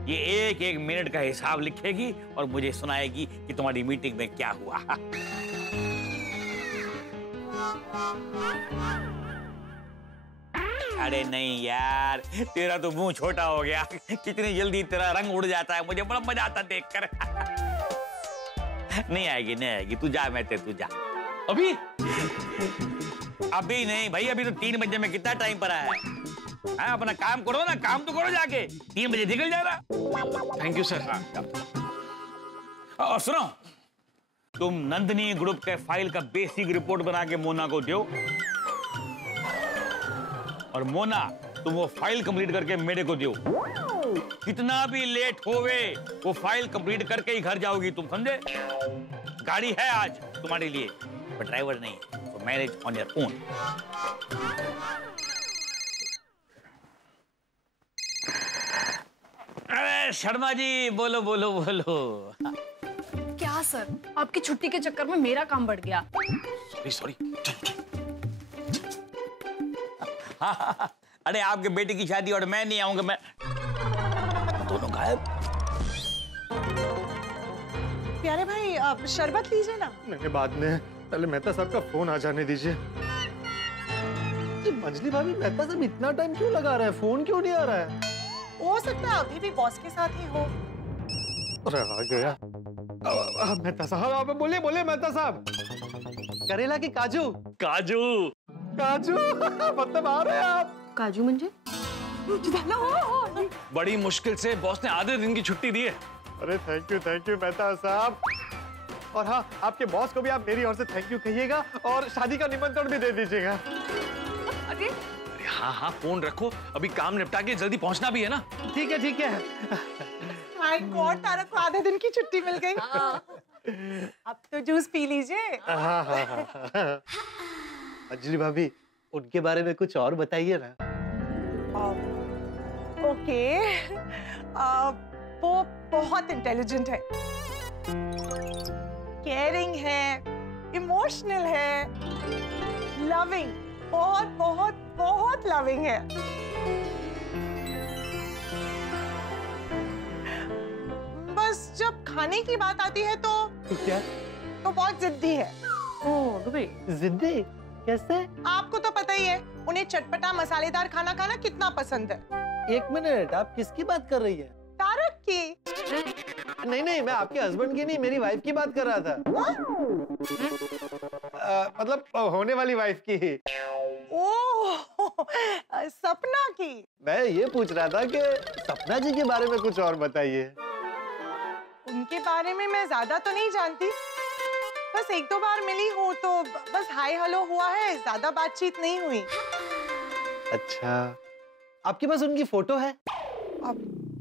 ये एक एक मिनट का हिसाब लिखेगी और मुझे सुनाएगी कि तुम्हारी मीटिंग में क्या हुआ। अरे नहीं यार, तेरा तो मुंह छोटा हो गया, कितनी जल्दी तेरा रंग उड़ जाता है, मुझे बड़ा मजा आता देखकर। नहीं आएगी, नहीं आएगी, तू जा मैते, तू जा। अभी अभी नहीं भाई, अभी तो 3 बजे में कितना टाइम पड़ा है? हाँ, अपना काम करो ना, काम तो करो जाके, 3 बजे निकल जाना। Thank you sir. और सुनो, तुम नंदिनी ग्रुप के फाइल का बेसिक रिपोर्ट बना के मोना को दो, और मोना तुम वो फाइल कंप्लीट करके मेरे को दो। कितना भी लेट होवे वो फाइल कंप्लीट करके ही घर जाओगी तुम, समझे? गाड़ी है आज तुम्हारे लिए, पर ड्राइवर नहीं, तो मैनेज ऑन योर ओन। अरे शर्मा जी, बोलो बोलो बोलो। क्या सर, आपकी छुट्टी के चक्कर में मेरा काम बढ़ गया। Sorry sorry. अरे आपके बेटे की शादी और मैं नहीं आऊंगा, मैं दोनों गायब। प्यारे भाई, आप शरबत लीजिए ना। नहीं, बाद में, पहले मेहता साहब का फोन आ जाने दीजिए। अंजलि भाभी, मेहता साहब इतना टाइम क्यों लगा रहा है? फोन क्यों नहीं आ रहा है? हो सकता है अभी भी बॉस के साथ ही हो। अरे आ गया मेहता साहब। आप बोलिए बोलिए मेहता साहब। करेला की काजू? काजू काजू मतलब आ रहे हैं आप? काजू मंजे? बड़ी मुश्किल से बॉस ने आधे दिन की छुट्टी दी है। अरे थैंक यू मेहता साहब। और हाँ, आपके बॉस को भी आप मेरी ओर से थैंक यू कहिएगा और शादी का निमंत्रण भी दे दीजिएगा। अरे हाँ हाँ, फोन रखो, अभी काम निपटा के जल्दी पहुंचना भी है ना। ठीक है ठीक है। माय गॉड, तारक को आधे दिन की छुट्टी मिल गई। अब तो जूस पी लीजिए। हाँ हाँ हाँ। अंजलि भाभी, उनके बारे में कुछ और बताइए ना। ओके, वो बहुत इंटेलिजेंट है, केयरिंग है, इमोशनल है, लविंग, बहुत बहुत बहुत लविंग है। बस जब खाने की बात आती है तो क्या? तो बहुत जिद्दी है। ओ दुबे, जिद्दी कैसे? आपको तो पता ही है उन्हें चटपटा मसालेदार खाना खाना कितना पसंद है। एक मिनट, आप किसकी बात कर रही है? तारक की। नहीं नहीं, मैं आपके हस्बैंड की नहीं, मेरी वाइफ की बात कर रहा था। मतलब होने वाली वाइफ की। ओह, सपना की। मैं ये पूछ रहा था कि सपना जी के बारे में कुछ और बताइए। उनके बारे में मैं ज्यादा तो नहीं जानती, बस एक दो बार मिली हूँ तो बस हाय हेलो हुआ है, ज्यादा बातचीत नहीं हुई। अच्छा, आपके पास उनकी फोटो है? अब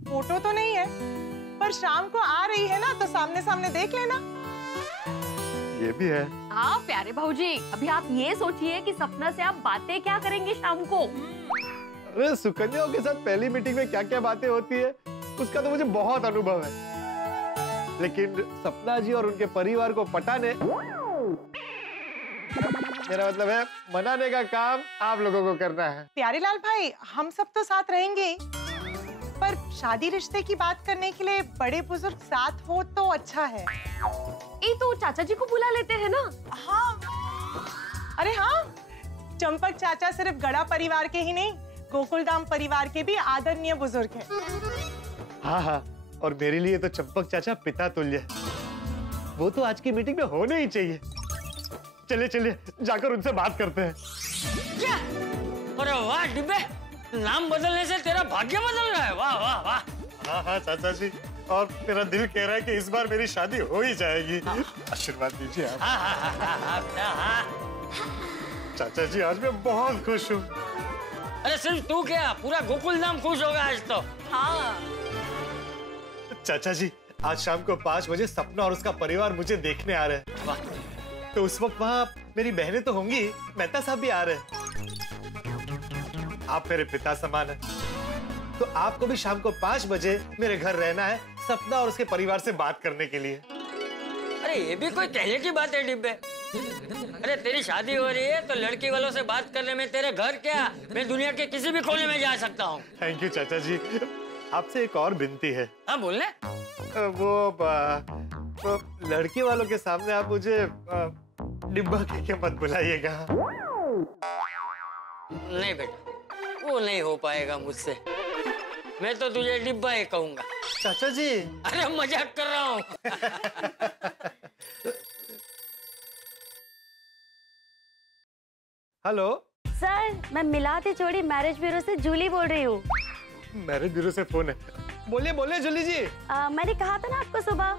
फोटो तो नहीं है, पर शाम को आ रही है ना तो सामने सामने देख लेना। ये भी है। हाँ प्यारे भाऊजी, अभी आप ये सोचिए कि सपना से आप बातें क्या करेंगे शाम को। अरे सुकन्या के साथ पहली मीटिंग में क्या क्या बातें होती है उसका तो मुझे बहुत अनुभव है, लेकिन सपना जी और उनके परिवार को पटाने, मेरा मतलब है मनाने का काम आप लोगों को करना है। प्यारेलाल भाई, हम सब तो साथ रहेंगे ही, पर शादी रिश्ते की बात करने के लिए बड़े बुजुर्ग साथ हो तो अच्छा है। ये तो चाचा जी को बुला लेते हैं ना। हाँ, अरे हाँ, चंपक चाचा सिर्फ गड़ा परिवार के ही नहीं, गोकुलधाम परिवार के भी आदरणीय बुजुर्ग हैं। हाँ हाँ, और मेरे लिए तो चंपक चाचा पिता तुल्य है। वो तो आज की मीटिंग में होने ही चाहिए। चलिए चलिए, जाकर उनसे बात करते हैं। क्या? अरे वाह डिब्बे, नाम बदलने से तेरा भाग्य बदल रहा है। वाह वाह वाह। हाँ हाँ चाचा जी, और मेरा दिल कह रहा है कि इस बार मेरी शादी हो ही जाएगी। आशीर्वाद दीजिए आप। चाचा जी, आज मैं बहुत खुश हूँ। अरे सिर्फ तू क्या, पूरा गोकुलधाम खुश होगा आज तो। हाँ। चाचा जी, आज शाम को 5 बजे सपना और उसका परिवार मुझे देखने आ रहे हैं। वाह। तो उस वक्त वहाँ मेरी बहनें तो होंगी, मेहता साहब भी आ रहे हैं। आप मेरे पिता समान हैं, तो आपको भी शाम को 5 बजे मेरे घर रहना है, सपना और उसके परिवार से बात करने के लिए। अरे ये भी कोई कहने की बात है डिब्बे। अरे तेरी शादी हो रही है तो लड़की वालों से बात करने में तेरे घर क्या, मैं दुनिया के किसी भी कोने में जा सकता हूँ। थैंक यू चाचा जी। आपसे एक और विनती है। हाँ बोलने। वो लड़की वालों के सामने आप मुझे डिब्बा कह के मत बुलाइएगा। नहीं बेटा, वो नहीं हो पाएगा मुझसे। मैं तो तुझे डिब्बा ही कहूंगा। चाचा जी, अरे मजाक कर रहा हूँ। हेलो सर, मैं मिलाते चोड़ी मैरिज ब्यूरो से जूली बोल रही हूँ। मैरिज ब्यूरो से फोन है। बोलिए बोलिए जूली जी। मैंने कहा था ना आपको सुबह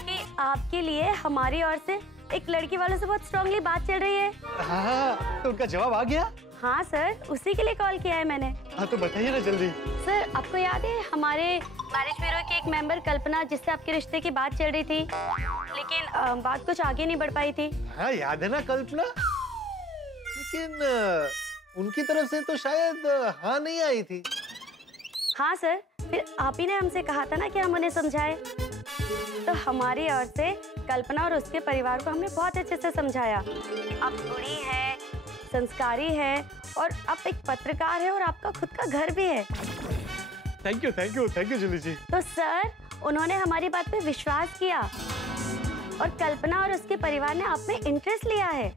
कि आपके लिए हमारी ओर से एक लड़की वालों से बहुत स्ट्रांगली बात चल रही है। हाँ, तो उनका जवाब आ गया? हाँ सर, उसी के लिए कॉल किया है मैंने। हाँ तो बताइए ना जल्दी। सर, आपको याद है हमारे मैरिज ब्यूरो की एक मेंबर कल्पना, जिससे आपके रिश्ते की बात चल रही थी, लेकिन बात कुछ आगे नहीं बढ़ पाई थी। हाँ याद है ना कल्पना, लेकिन उनकी तरफ से तो शायद हाँ नहीं आई थी। हाँ सर, फिर आप ही ने हमसे कहा था ना कि हम उन्हें समझाएं। तो हमारी ओर से कल्पना और उसके परिवार को हमने बहुत अच्छे से समझाया। आप बुरी है, संस्कारी है और आप एक पत्रकार है और आपका खुद का घर भी है। थैंक यू जूली जी। तो सर, उन्होंने हमारी बात पे विश्वास किया और कल्पना और उसके परिवार ने आप में इंटरेस्ट लिया है,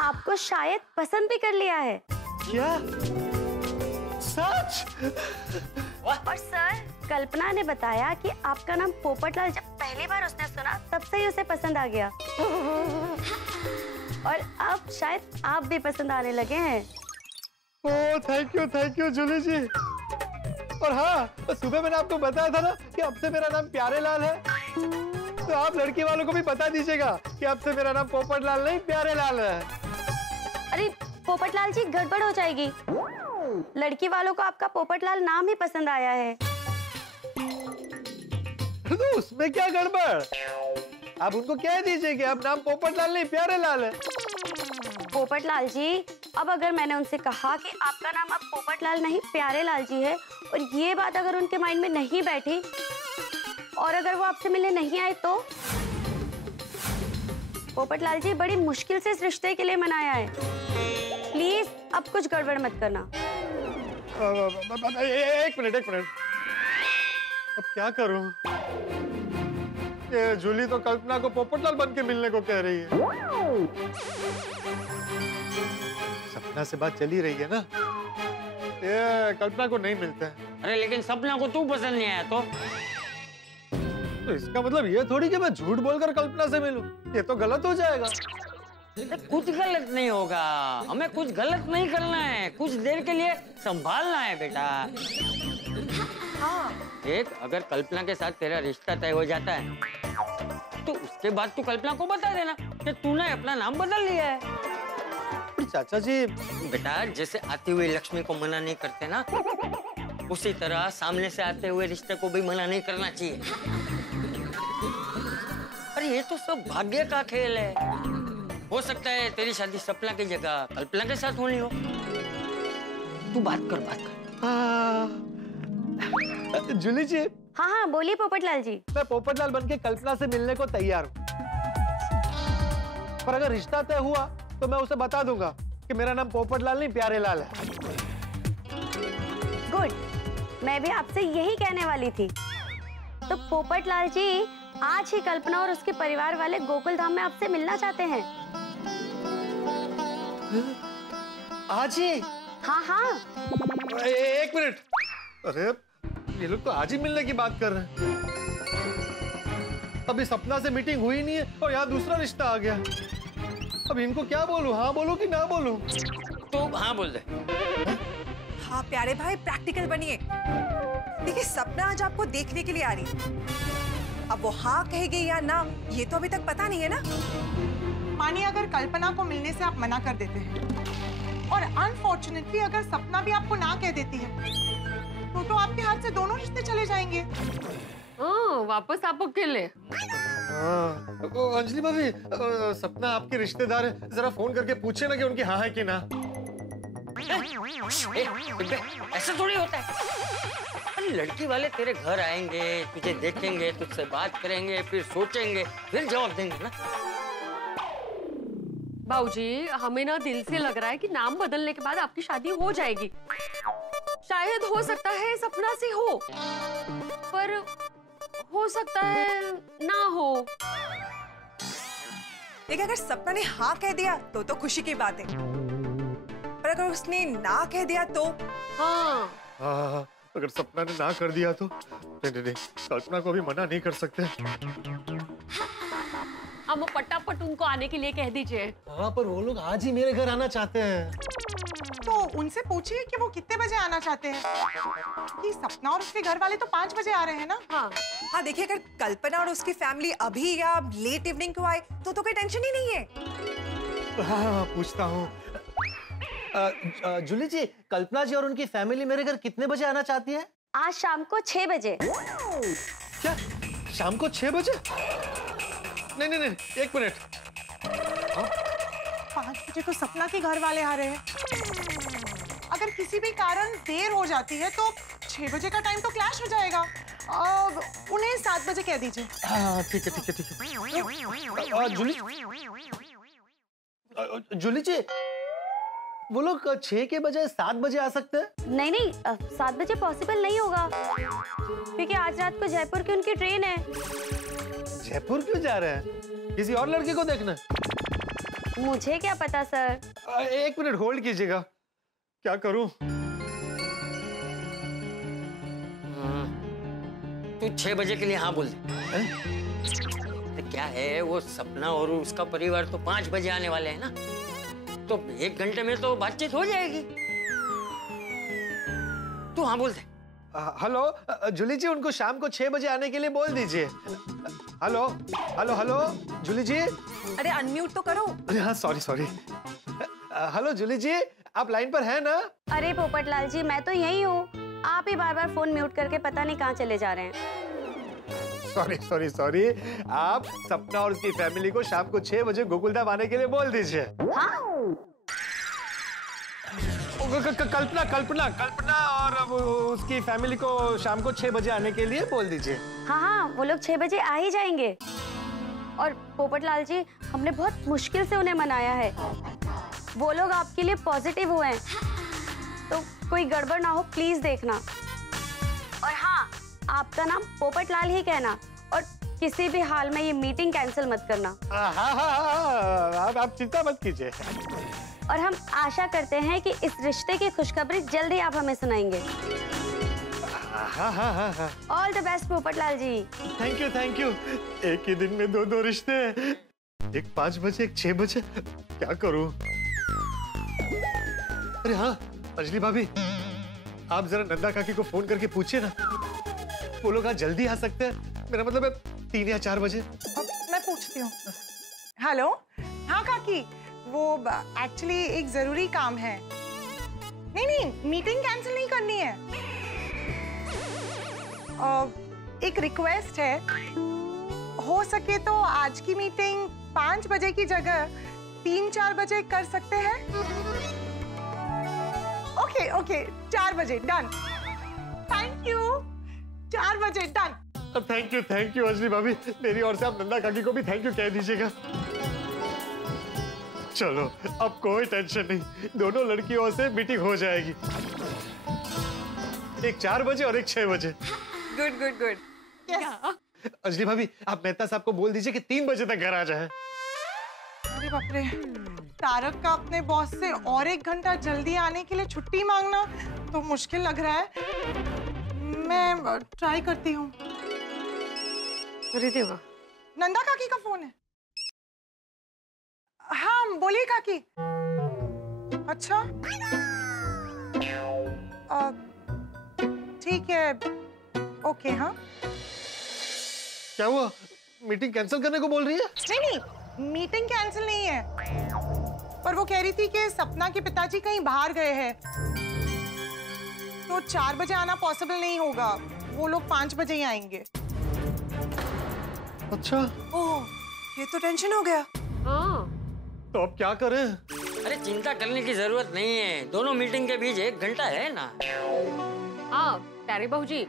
आपको शायद पसंद भी कर लिया है। क्या सच? और सर, कल्पना ने बताया कि आपका नाम पोपटलाल जब पहली बार उसने सुना तब से ही उसे पसंद आ गया और अब शायद आप भी पसंद आने लगे हैं। ओह थैंक यू जूली जी। और हाँ, सुबह मैंने आपको बताया था ना कि अब से मेरा नाम प्यारेलाल है, तो आप लड़की वालों को भी बता दीजिएगा कि अब से मेरा नाम पोपटलाल नहीं प्यारेलाल है। अरे पोपटलाल जी, गड़बड़ हो जाएगी। लड़की वालों को आपका पोपटलाल नाम ही पसंद आया है। तो उसमें क्या गड़बड़? आप उनको कह दीजिए कि अब नाम पोपटलाल नहीं प्यारेलाल है। पोपटलाल जी, अब अगर मैंने उनसे कहा कि आपका नाम अब पोपटलाल नहीं प्यारेलाल जी है और ये बात अगर उनके माइंड में नहीं बैठी और अगर वो आपसे मिलने नहीं आए तो? पोपटलाल जी, बड़ी मुश्किल से इस रिश्ते के लिए मनाया है, प्लीज अब कुछ गड़बड़ मत करना। एक मिनट, अब क्या करूं? ये जूली तो कल्पना को पोपटलाल बन के मिलने को कह रही है। सपना से बात चली रही है ना, ये कल्पना को नहीं मिलता है। अरे लेकिन सपना को तू पसंद नहीं आया तो इसका मतलब ये थोड़ी कि मैं झूठ बोलकर कल्पना से मिलूं, ये तो गलत हो जाएगा। कुछ गलत नहीं होगा, हमें कुछ गलत नहीं करना है, कुछ देर के लिए संभालना है बेटा। हाँ देख, अगर कल्पना के साथ तेरा रिश्ता तय हो जाता है तो उसके बाद तू कल्पना को बता देना कि तूने अपना नाम बदल लिया है। चाचा जी, बेटा जैसे आती हुई लक्ष्मी को मना नहीं करते ना, उसी तरह सामने से आते हुए रिश्ते को भी मना नहीं करना चाहिए। अरे ये तो सब भाग्य का खेल है। हो सकता है तेरी शादी सपना की जगह कल्पना के साथ होनी हो। तू बात कर। जूली जी। हाँ हाँ बोलिए पोपटलाल जी। मैं पोपटलाल बन के कल्पना से मिलने को तैयार हूँ, पर अगर रिश्ता तय हुआ तो मैं उसे बता दूंगा कि मेरा नाम पोपटलाल नहीं प्यारे लाल है। गुड, मैं भी आपसे यही कहने वाली थी। तो पोपटलाल जी, आज ही कल्पना और उसके परिवार वाले गोकुल धाम में आपसे मिलना चाहते हैं। आज ही? हाँ हाँ। एक मिनट, अरे ये लोग तो आज ही मिलने की बात कर रहे हैं। अभी सपना से मीटिंग हुई नहीं है और यहाँ दूसरा रिश्ता आ गया। अब इनको क्या बोलूं, हाँ बोलूं कि ना बोलूं? तो हाँ बोल दे। हाँ प्यारे भाई, प्रैक्टिकल बनिए। देखिए सपना आज आपको देखने के लिए आ रही है। अब वो हाँ कहेगी या ना, ये तो अभी तक पता नहीं है ना। मानिए अगर कल्पना को मिलने से आप मना कर देते हैं और अनफॉर्चुनेटली अगर सपना भी आपको ना कह देती है तो आपके हाथ से दोनों रिश्ते चले जाएंगे। वापस आप अकेले। अंजलि भाभी, सपना आपके रिश्तेदार है, जरा फोन करके पूछे ना कि उनकी हाँ है कि ना। ऐसा थोड़ी होता है। लड़की वाले तेरे घर आएंगे, तुझे देखेंगे, तुझसे बात करेंगे, फिर सोचेंगे, फिर जवाब देंगे ना। बाबूजी, हमें ना दिल से लग रहा है कि नाम बदलने के बाद आपकी शादी हो जाएगी। शायद हो सकता है सपना से हो, पर हो सकता है ना हो। देखिए अगर सपना ने हाँ कह दिया तो खुशी की बात है, पर अगर उसने ना कह दिया तो हाँ। अगर सपना ने ना कर दिया तो नहीं, कल्पना को भी मना नहीं कर सकते। हम फटाफट उनको आने के लिए कह दीजिए। हाँ, पर वो लोग आज ही मेरे घर आना चाहते हैं। तो उनसे पूछिए कि वो कितने बजे आना चाहते हैं। कि सपना और उसके घर वाले तो 5 बजे आ रहे हैं ना। हाँ देखिए, अगर कल्पना और उसकी फैमिली अभी या लेट इवनिंग को आए तो कोई टेंशन ही नहीं है। हाँ, पूछता हूँ। जूली जी, कल्पना जी और उनकी फैमिली मेरे घर कितने बजे आना चाहती है? आज शाम को 6 बजे। क्या शाम को 6 बजे? नहीं, एक मिनट। 5 बजे तो सपना के घर वाले आ रहे हैं। अगर किसी भी कारण देर हो जाती है तो 6 बजे का टाइम तो क्लैश हो जाएगा। उन्हें 7 बजे कह दीजिए। हाँ ठीक है। जूली जी, वो लोग 6 के बजाय 7 बजे आ सकते हैं? नहीं, 7 बजे पॉसिबल नहीं होगा, क्योंकि आज रात को जयपुर की उनकी ट्रेन है। जयपुर क्यों जा रहे हैं? किसी और लड़के को देखना? मुझे क्या पता सर। एक मिनट होल्ड कीजिएगा, क्या करूं? तू 6 बजे के लिए हाँ बोल दे। तो क्या है, वो सपना और उसका परिवार तो 5 बजे आने वाले हैं ना, तो 1 घंटे में तो बातचीत हो जाएगी। तू हाँ बोल दे। हेलो जूली जी, उनको शाम को 6 बजे आने के लिए बोल दीजिए। हेलो, जूली जी। अरे अनम्यूट तो करो। अरे हाँ, सॉरी। हेलो जूली जी, आप लाइन पर हैं ना? अरे पोपटलाल जी, मैं तो यही हूँ। आप ही बार फोन म्यूट करके पता नहीं कहाँ चले जा रहे हैं। सॉरी। आप सपना और उसकी फैमिली को शाम को 6 बजे गोकुलधाम आने के लिए बोल दीजिए। हाँ? कल्पना और उसकी फैमिली को शाम को 6 बजे आने के लिए बोल दीजिए। हाँ, वो लोग 6 बजे आ ही जाएंगे। और पोपटलाल जी, हमने बहुत मुश्किल से उन्हें मनाया है। वो लोग आपके लिए पॉजिटिव हुए हैं, तो कोई गड़बड़ ना हो प्लीज देखना। और हाँ, आपका नाम पोपटलाल ही कहना, और किसी भी हाल में ये मीटिंग कैंसिल मत करना। हाँ, आप चिंता मत कीजिए। और हम आशा करते हैं कि इस रिश्ते की खुशखबरी जल्दी आप हमें सुनाएंगे। हाँ। All the best Popatlal ji. Thank you. एक ही दिन में दो रिश्ते, एक 5 बजे, एक 6 बजे, क्या करूं? अरे हाँ अंजलि भाभी, आप जरा नंदा काकी को फोन करके पूछिए ना, वो लोग आज जल्दी आ सकते हैं। मेरा मतलब है 3 या 4 बजे। मैं पूछती हूँ। हेलो, हाँ काकी, वो एक्चुअली एक जरूरी काम है। नहीं, मीटिंग कैंसिल नहीं करनी है। एक रिक्वेस्ट है, हो सके तो आज की मीटिंग 5 बजे की जगह 3-4 बजे कर सकते हैं? ओके 4 बजे डन। थैंक यू, 4 बजे डन। थैंक यू अंजलि भाभी, मेरी ओर से आप नंदा काकी को भी थैंक यू कह दीजिएगा। चलो अब कोई टेंशन नहीं, दोनों लड़कियों से मीटिंग हो जाएगी, एक 4 बजे और एक 6 बजे। गुड। अंजलि भाभी, आप मेहता साहब को बोल दीजिए कि 3 बजे तक घर आ जाए। अरे बाप रे, तारक का अपने बॉस से और 1 घंटा जल्दी आने के लिए छुट्टी मांगना तो मुश्किल लग रहा है। मैं ट्राई करती हूँ। अरे देवा, नंदा काकी का फोन है। हाँ बोलिए काकी। अच्छा, ठीक है, ओके। हाँ क्या हुआ, मीटिंग कैंसिल करने को बोल रही है? नहीं, मीटिंग कैंसिल नहीं है, पर वो कह रही थी कि सपना के पिताजी कहीं बाहर गए हैं, तो 4 बजे आना पॉसिबल नहीं होगा। वो लोग 5 बजे ही आएंगे। अच्छा, ओह, ये तो टेंशन हो गया। हाँ तो अब क्या करें? अरे चिंता करने की जरूरत नहीं है, दोनों मीटिंग के बीच 1 घंटा है ना। हाँ प्यारे बहू जी,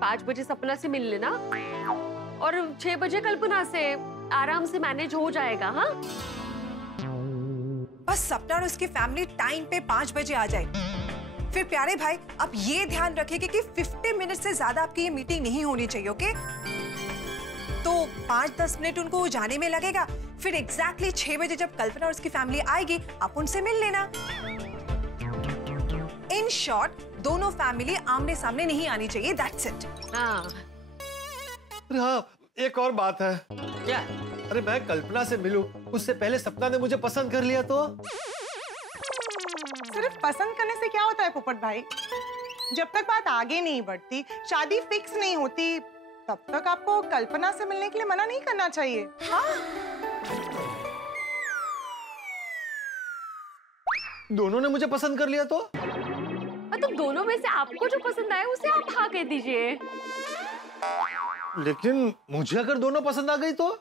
5 बजे सपना से मिल लेना और 6 बजे कल्पना से, आराम से मैनेज हो जाएगा। हाँ बस सपना और उसकी फैमिली टाइम पे 5 बजे आ जाए। फिर प्यारे भाई, आप ये ध्यान रखिएगा कि 50 मिनट से ज्यादा आपकी ये मीटिंग नहीं होनी चाहिए, ओके? तो 5-10 मिनट उनको जाने में लगेगा, फिर एग्जैक्टली 6 बजे जब कल्पना और उसकी फैमिली आएगी, आप उनसे मिल लेना। इन शॉर्ट, दोनों फैमिली आमने सामने नहीं आनी चाहिए, दैट्स इट। हाँ अरे हाँ, एक और बात है। क्या? अरे मैं कल्पना से मिलूं, उससे पहले सपना ने मुझे पसंद कर लिया तो? सिर्फ पसंद करने से क्या होता है पोपट भाई? जब तक बात आगे नहीं बढ़ती, शादी फिक्स नहीं होती, तब तक आपको कल्पना से मिलने के लिए मना नहीं करना चाहिए। हाँ, दोनों ने मुझे पसंद कर लिया तो? तो दोनों में से आपको जो पसंद आए उसे आप हाँ कह दीजिए। लेकिन मुझे अगर दोनों पसंद आ गई तो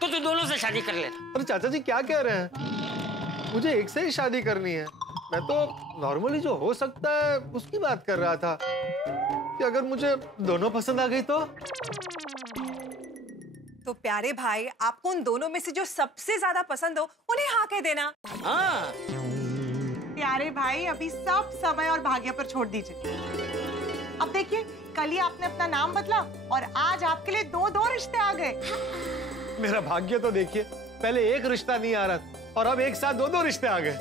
तू दोनों से शादी कर लेना। अरे चाचा जी क्या कह रहे हैं, मुझे एक से ही शादी करनी है। मैं तो नॉर्मली जो हो सकता है उसकी बात कर रहा था कि अगर मुझे दोनों पसंद आ गई तो प्यारे भाई, आपको उन दोनों में से जो सबसे ज्यादा पसंद हो उन्हें हाँ कह देना। हाँ प्यारे भाई, अभी सब समय और भाग्य पर छोड़ दीजिए। अब देखिए, कल ही आपने अपना नाम बदला और आज आपके लिए 2 रिश्ते आ गए। मेरा भाग्य तो देखिए, पहले एक रिश्ता नहीं आ रहा और अब एक साथ 2 रिश्ते आ गए।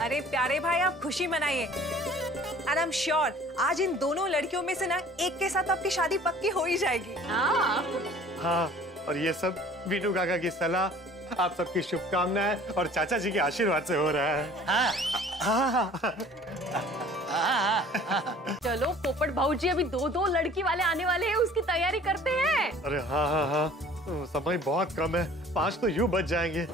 अरे प्यारे भाई, आप खुशी मनाइए। एंड आई एम श्योर आज इन दोनों लड़कियों में से ना एक के साथ आपकी शादी पक्की हो ही जाएगी। हाँ, और ये सब वीनू काका की सलाह, आप सबकी शुभकामनाएं और चाचा जी के आशीर्वाद से हो रहा है। चलो पोपट भाऊ जी, अभी 2 लड़की वाले आने वाले हैं, उसकी तैयारी करते हैं। अरे हाँ, समय बहुत कम है, 5 तो यूं बच जाएंगे।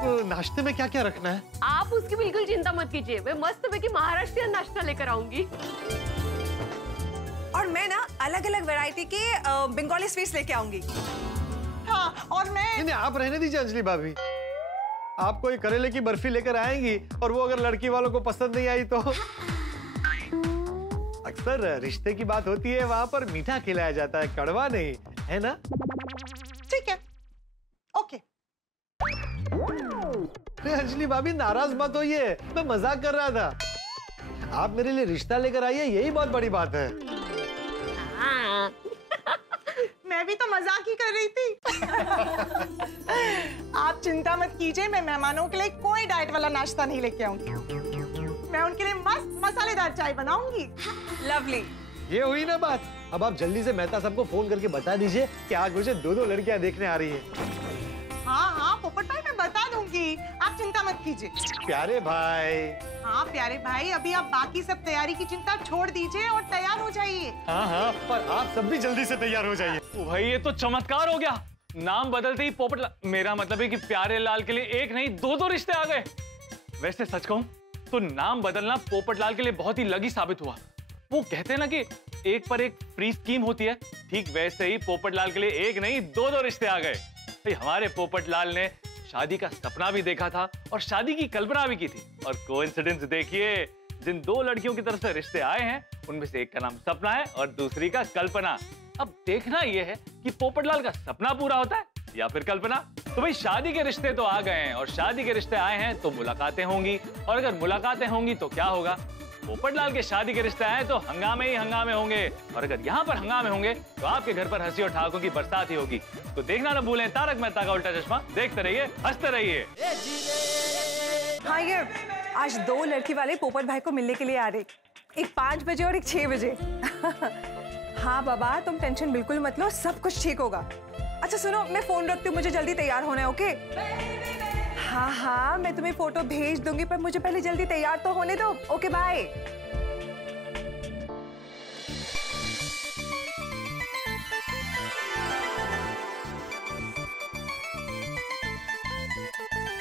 नाश्ते में क्या क्या रखना है? आप उसकी बिल्कुल चिंता मत कीजिए, मैं मस्त पैकी महाराष्ट्रियन नाश्ता लेकर आऊंगी। और मैं ना अलग अलग वैरायटी के बंगाली स्वीट्स लेके आऊंगी। हाँ, और मैं नहीं, आप रहने दीजिए अंजलि भाभी, आप कोई करेले की बर्फी लेकर आएंगी और वो अगर लड़की वालों को पसंद नहीं आई तो? अक्सर रिश्ते की बात होती है, वहां पर मीठा खिलाया जाता है, कड़वा नहीं, है ना? ठीक है, ओके। अंजलि भाभी नाराज मत होइए, मैं मजाक कर रहा था। आप मेरे लिए रिश्ता लेकर आइए, यही बहुत बड़ी बात है। मैं भी तो मजाक ही कर रही थी। आप चिंता मत कीजिए, मैं मेहमानों के लिए कोई डाइट वाला नाश्ता नहीं लेके आऊंगी। मैं उनके लिए मस्त मसालेदार चाय बनाऊंगी। लवली। ये हुई ना बात। अब आप जल्दी से मेहता साहब को फोन करके बता दीजिए कि आज मुझे दो लड़कियां देखने आ रही है। हाँ पोपट भाई, मैं बता दूंगी, आप चिंता मत कीजिए। प्यारे भाई। हाँ प्यारे भाई, अभी आप बाकी सब तैयारी की चिंता छोड़ दीजिए और तैयार हो जाइए। हाँ, पर आप सब भी जल्दी से तैयार हो जाइए। भाई ये तो चमत्कार हो गया। नाम बदलते ही पोपट लाल, मेरा मतलब है कि प्यारे लाल के लिए एक नहीं दो रिश्ते आ गए। वैसे सच कहूं तो नाम बदलना पोपट लाल के लिए बहुत ही लगी साबित हुआ। वो कहते हैं ना कि एक पर एक फ्री स्कीम होती है, ठीक वैसे ही पोपट लाल के लिए एक नहीं दो रिश्ते आ गए। भाई हमारे पोपट लाल ने शादी का सपना भी देखा था और शादी की कल्पना भी की थी, और कोइंसिडेंस देखिए, जिन दो लड़कियों की तरफ से रिश्ते आए हैं उनमें से एक का नाम सपना है और दूसरी का कल्पना। अब देखना यह है कि पोपट लाल का सपना पूरा होता है या फिर कल्पना। तो भाई शादी के रिश्ते तो आ गए हैं और शादी के रिश्ते आए हैं तो मुलाकातें होंगी, और अगर मुलाकातें होंगी तो क्या होगा? पोपट लाल के शादी के रिश्ते आए तो हंगामे ही हंगामे होंगे, और अगर यहाँ पर हंगामे होंगे तो आपके घर पर हंसी और ठहाकों की बरसात ही होगी। तो देखना ना भूलें तारक मेहता का उल्टा चश्मा। देखते रहिए, हंसते रहिए। हाँ, ये आज दो लड़की वाले पोपट भाई को मिलने के लिए आ रहे, एक 5 बजे और एक 6 बजे। हाँ बाबा, तुम टेंशन बिल्कुल मत लो, सब कुछ ठीक होगा। अच्छा सुनो, मैं फोन रखती हूँ, मुझे जल्दी तैयार होना है। ओके? हाँ, मैं तुम्हें फोटो भेज दूंगी, पर मुझे पहले जल्दी तैयार तो होने दो। Okay bye.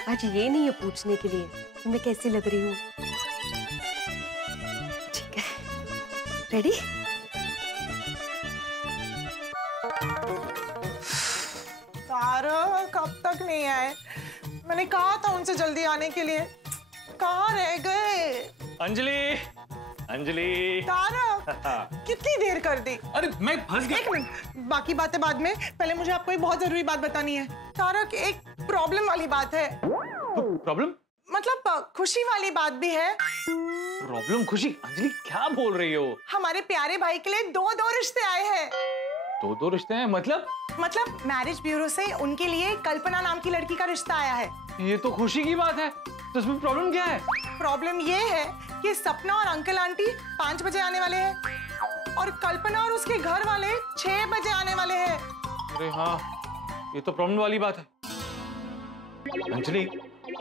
आज ये नहीं है पूछने के लिए कि मैं कैसी लग रही हूँ। ठीक है, रेडी? तारक कब तक नहीं आए? मैंने कहा था उनसे जल्दी आने के लिए, कहाँ रह गए? अंजलि तारक कितनी देर कर दी? अरे मैं फंस गया। एक मिनट, बाकी बातें बाद में, पहले मुझे आपको एक बहुत जरूरी बात बतानी है। तारक, एक प्रॉब्लम वाली बात है। प्रॉब्लम? मतलब खुशी वाली बात भी है। प्रॉब्लम? खुशी? अंजलि क्या बोल रही हो? हमारे प्यारे भाई के लिए दो रिश्ते आए हैं। दो रिश्ते हैं? मतलब मैरिज ब्यूरो से उनके लिए कल्पना नाम की लड़की का रिश्ता आया है। ये तो खुशी की बात है, तो इसमें प्रॉब्लम क्या है? प्रॉब्लम ये है कि सपना और अंकल आंटी 5 बजे आने वाले हैं और कल्पना और उसके घर वाले 6 बजे आने वाले हैं। अरे हाँ, ये तो प्रॉब्लम वाली बात है। अंजलि,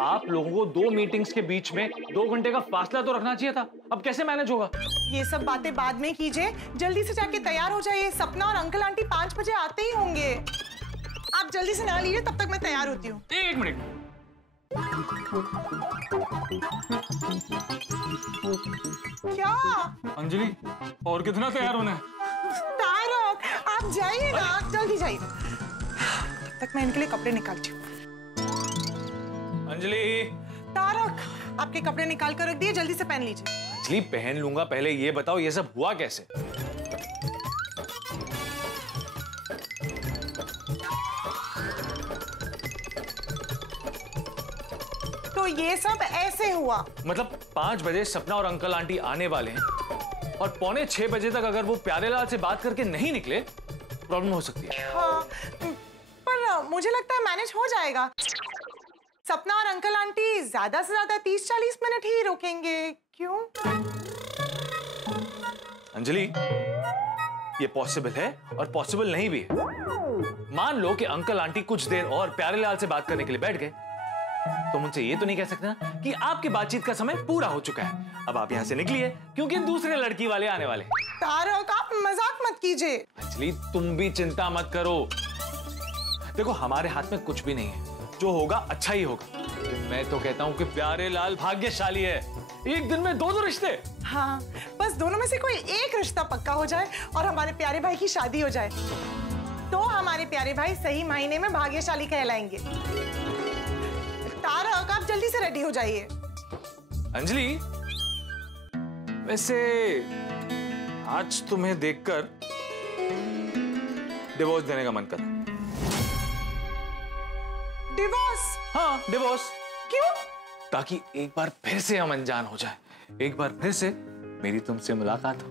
आप लोगों को 2 मीटिंग्स के बीच में 2 घंटे का फासला तो रखना चाहिए था। अब कैसे मैनेज होगा? ये सब बातें बाद में कीजिए, जल्दी से जाके तैयार हो जाइए। सपना और अंकल आंटी 5 बजे आते ही होंगे। आप जल्दी से नहा लीजिए, तब तक मैं तैयार होती हूँ। 1 मिनट। क्या? अंजलि, और कितना तैयार होना है? तारक, आप जाइए ना, जल्दी जाइए। तब तक मैं इनके लिए कपड़े निकालती हूँ। अंजलि। तारक, आपके कपड़े निकाल कर रख दिए, जल्दी से पहन लीजिए। अंजलि, पहन लूंगा, पहले ये बताओ ये सब हुआ कैसे? तो ये सब ऐसे हुआ। मतलब 5 बजे सपना और अंकल आंटी आने वाले हैं और 5:45 बजे तक अगर वो प्यारे लाल से बात करके नहीं निकले, प्रॉब्लम हो सकती है। हाँ, पर मुझे लगता है मैनेज हो जाएगा। सपना और अंकल आंटी ज्यादा से ज्यादा 30-40 मिनट ही रुकेंगे। क्यों? अंजलि, ये पॉसिबल है और पॉसिबल नहीं भी है। मान लो कि अंकल आंटी कुछ देर और प्यारे लाल से बात करने के लिए बैठ गए, तो मुझसे ये तो नहीं कह सकते ना कि आपकी बातचीत का समय पूरा हो चुका है, अब आप यहाँ से निकलिए क्योंकि दूसरे लड़की वाले आने वाले। तारक, आप मजाक मत कीजिए। अंजलि, तुम भी चिंता मत करो। देखो, हमारे हाथ में कुछ भी नहीं है, जो होगा अच्छा ही होगा। मैं तो कहता हूँ कि प्यारे लाल भाग्यशाली है, एक दिन में 2 रिश्ते। हाँ, बस दोनों में से कोई एक रिश्ता पक्का हो जाए और हमारे प्यारे भाई की शादी हो जाए, तो हमारे प्यारे भाई सही मायने में भाग्यशाली कहलाएंगे। तारक, आप जल्दी से रेडी हो जाइए। अंजलि, वैसे आज तुम्हें देखकर डिवोर्स देने का मन कर। डिवोर्स? हाँ, डिवोर्स। क्यों? ताकि एक बार फिर से हम अनजान हो जाए, एक बार फिर से मेरी तुमसे मुलाकात हो,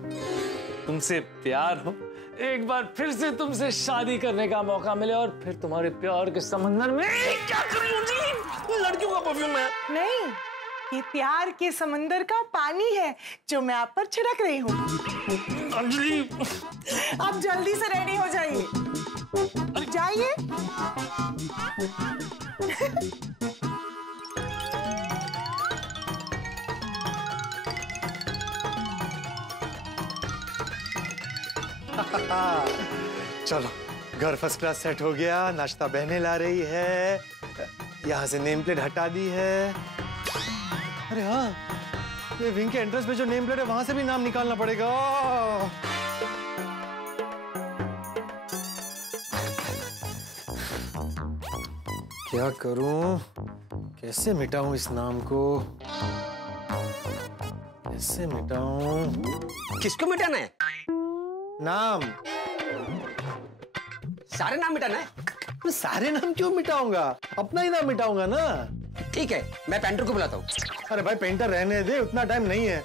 तुमसे प्यार हो, एक बार फिर से तुमसे शादी करने का मौका मिले और फिर तुम्हारे प्यार के समंदर में क्या करूं अंजलि? लड़कियों का परफ्यूम है। नहीं, ये प्यार के समंदर का पानी है जो मैं आप पर छिड़क रही हूँ। अंजलि, आप जल्दी से रेडी हो जाइए। जाइए। चलो, घर फर्स्ट क्लास सेट हो गया, नाश्ता बहने ला रही है, यहाँ से नेम प्लेट हटा दी है। अरे हाँ, ये विंग के एंट्रेंस पे जो नेम प्लेट है वहां से भी नाम निकालना पड़ेगा। क्या करूं, कैसे मिटाऊं इस नाम को, कैसे मिटाऊं? किसको मिटाना है? नाम, सारे नाम मिटाना है? मैं सारे नाम क्यों मिटाऊंगा, अपना ही नाम मिटाऊंगा ना। ठीक है, मैं पेंटर को बुलाता हूँ। अरे भाई पेंटर रहने दे, उतना टाइम नहीं है।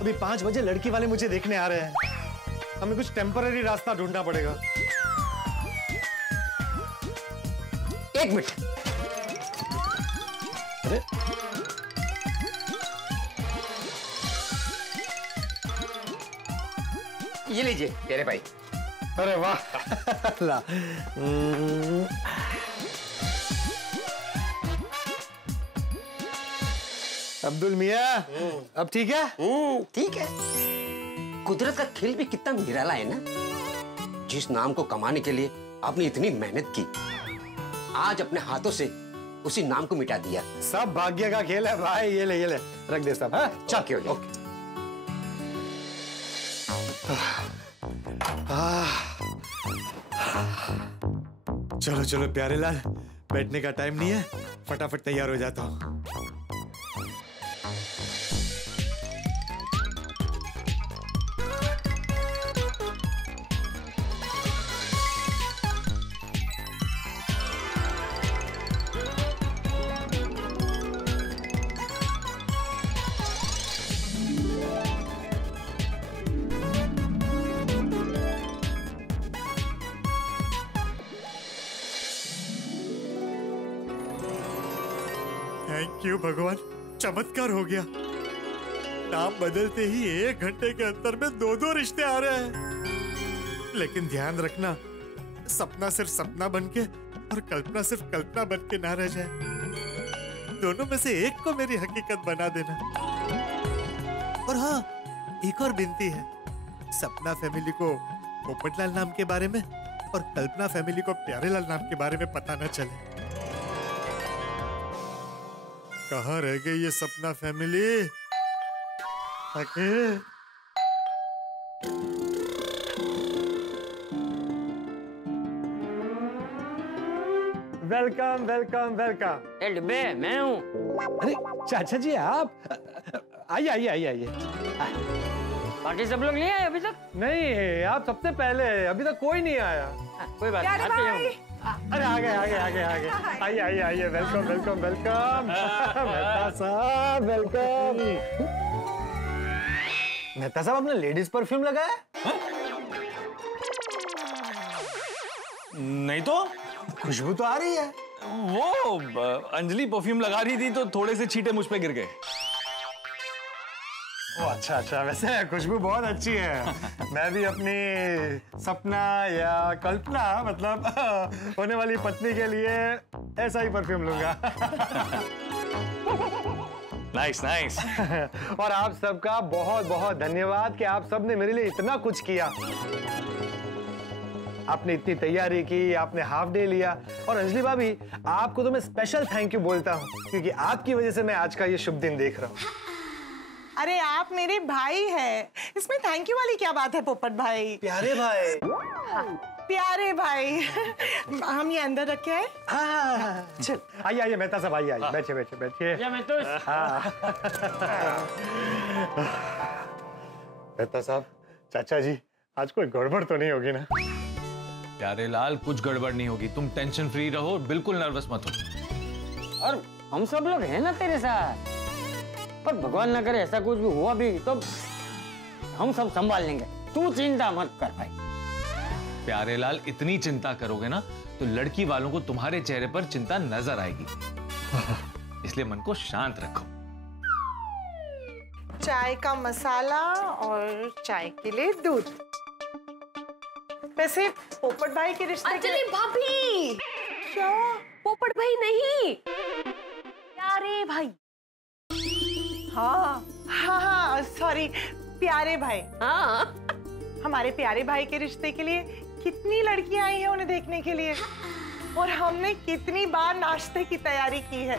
अभी 5 बजे लड़की वाले मुझे देखने आ रहे हैं, हमें कुछ टेम्पररी रास्ता ढूंढना पड़ेगा। 1 मिनट। अरे ये लीजिए तेरे भाई। अरे वाह। ला। अब्दुल मियाँ, अब ठीक है? ठीक है। कुदरत का खेल भी कितना निराला है ना। जिस नाम को कमाने के लिए आपने इतनी मेहनत की, आज अपने हाथों से उसी नाम को मिटा दिया। सब भाग्य का खेल है भाई। ये ले रख दे सब। हाँ चल ओके। चलो चलो प्यारे लाल, बैठने का टाइम नहीं है, फटाफट तैयार हो जाता हूँ। थैंक यू भगवान, चमत्कार हो गया। नाम बदलते ही 1 घंटे के अंतर में 2 रिश्ते आ रहे हैं। लेकिन ध्यान रखना, सपना सिर्फ सपना बनके और कल्पना सिर्फ कल्पना बनके ना रह जाए। दोनों में से एक को मेरी हकीकत बना देना। और हाँ, एक और विनती है, सपना फैमिली को पोपटलाल नाम के बारे में और कल्पना फैमिली को प्यारेलाल नाम के बारे में पता न चले। कहाँ रह गई ये सपना फैमिली? Welcome welcome welcome. डिब्बे मैं हूँ। अरे चाचा जी आप, आइए आइए आइए आइए। बाकी सब लोग नहीं आए अभी तक? नहीं, आप सबसे पहले, अभी तक कोई नहीं आया। कोई बात प्यारे भाई। अरे आगे आगे आगे आगे आइए आइए आइए। Welcome welcome welcome. मेहता साहब वेलकम। मेहता साहब आपने लेडीज परफ्यूम लगाया? नहीं तो खुशबू तो आ रही है। वो अंजलि परफ्यूम लगा रही थी तो थोड़े से छींटे मुझ पे गिर गए। ओ अच्छा अच्छा, वैसे खुशबू बहुत अच्छी है। मैं भी अपनी सपना या कल्पना, मतलब होने वाली पत्नी के लिए ऐसा ही परफ्यूम लूंगा। Nice nice. और आप सबका बहुत बहुत धन्यवाद कि आप सबने मेरे लिए इतना कुछ किया। आपने इतनी तैयारी की, आपने हाफ डे लिया। और अंजलि भाभी, आपको तो मैं स्पेशल थैंक यू बोलता हूँ, क्योंकि आपकी वजह से मैं आज का ये शुभ दिन देख रहा हूँ। अरे आप मेरे भाई हैं, इसमें थैंक यू वाली क्या बात है पोपट भाई? प्यारे भाई। प्यारे भाई। हम ये अंदर रखे हैं? हाँ चल आइए आइए मेहता साहब, आइए आइए, बैठिए बैठिए बैठिए। मेहता साहब, चाचा जी, आज कोई गड़बड़ तो नहीं होगी ना? प्यारे लाल, कुछ गड़बड़ नहीं होगी, तुम टेंशन फ्री रहो, बिल्कुल नर्वस मत हो। और हम सब लोग हैं ना तेरे साथ। पर भगवान न करे ऐसा कुछ भी हुआ भी तो हम सब संभाल लेंगे, तू चिंता मत कर भाई। प्यारे लाल इतनी चिंता करोगे ना तो लड़की वालों को तुम्हारे चेहरे पर चिंता नजर आएगी। इसलिए मन को शांत रखो। चाय का मसाला और चाय के लिए दूध। वैसे पोपट भाई के रिश्ते अंजलि भाभी, क्या? पोपट भाई नहीं, प्यारे भाई। हाँ हाँ हाँ, सॉरी, प्यारे भाई। हाँ, हमारे प्यारे भाई के रिश्ते के लिए कितनी लड़कियां आई हैं उन्हें देखने के लिए, और हमने कितनी बार नाश्ते की तैयारी की है।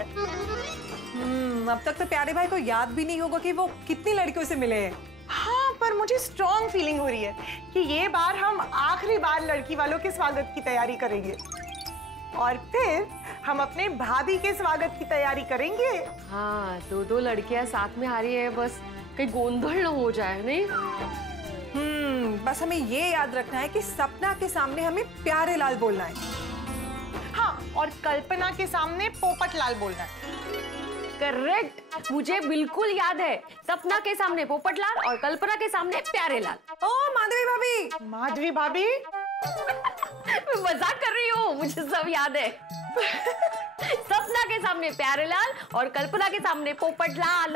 अब तक तो प्यारे भाई को याद भी नहीं होगा कि वो कितनी लड़कियों से मिले हैं। हाँ, पर मुझे स्ट्रॉन्ग फीलिंग हो रही है कि ये बार हम आखिरी बार लड़की वालों के स्वागत की तैयारी करेंगे, और फिर हम अपने भाभी के स्वागत की तैयारी करेंगे। हाँ, दो लड़कियां साथ में आ रही है, बस कहीं गोंधल न हो जाए। नहीं, बस हमें ये याद रखना है कि सपना के सामने हमें प्यारे लाल बोलना है। हाँ, और कल्पना के सामने पोपट लाल बोलना है। करेक्ट, मुझे बिल्कुल याद है। सपना के सामने पोपट लाल और कल्पना के सामने प्यारे लाल। ओ माधवी भाभी, माधवी भाभी, मैं मजाक कर रही हूँ, मुझे सब याद है। सपना के सामने प्यारे लाल और कल्पना के सामने Popat Lal.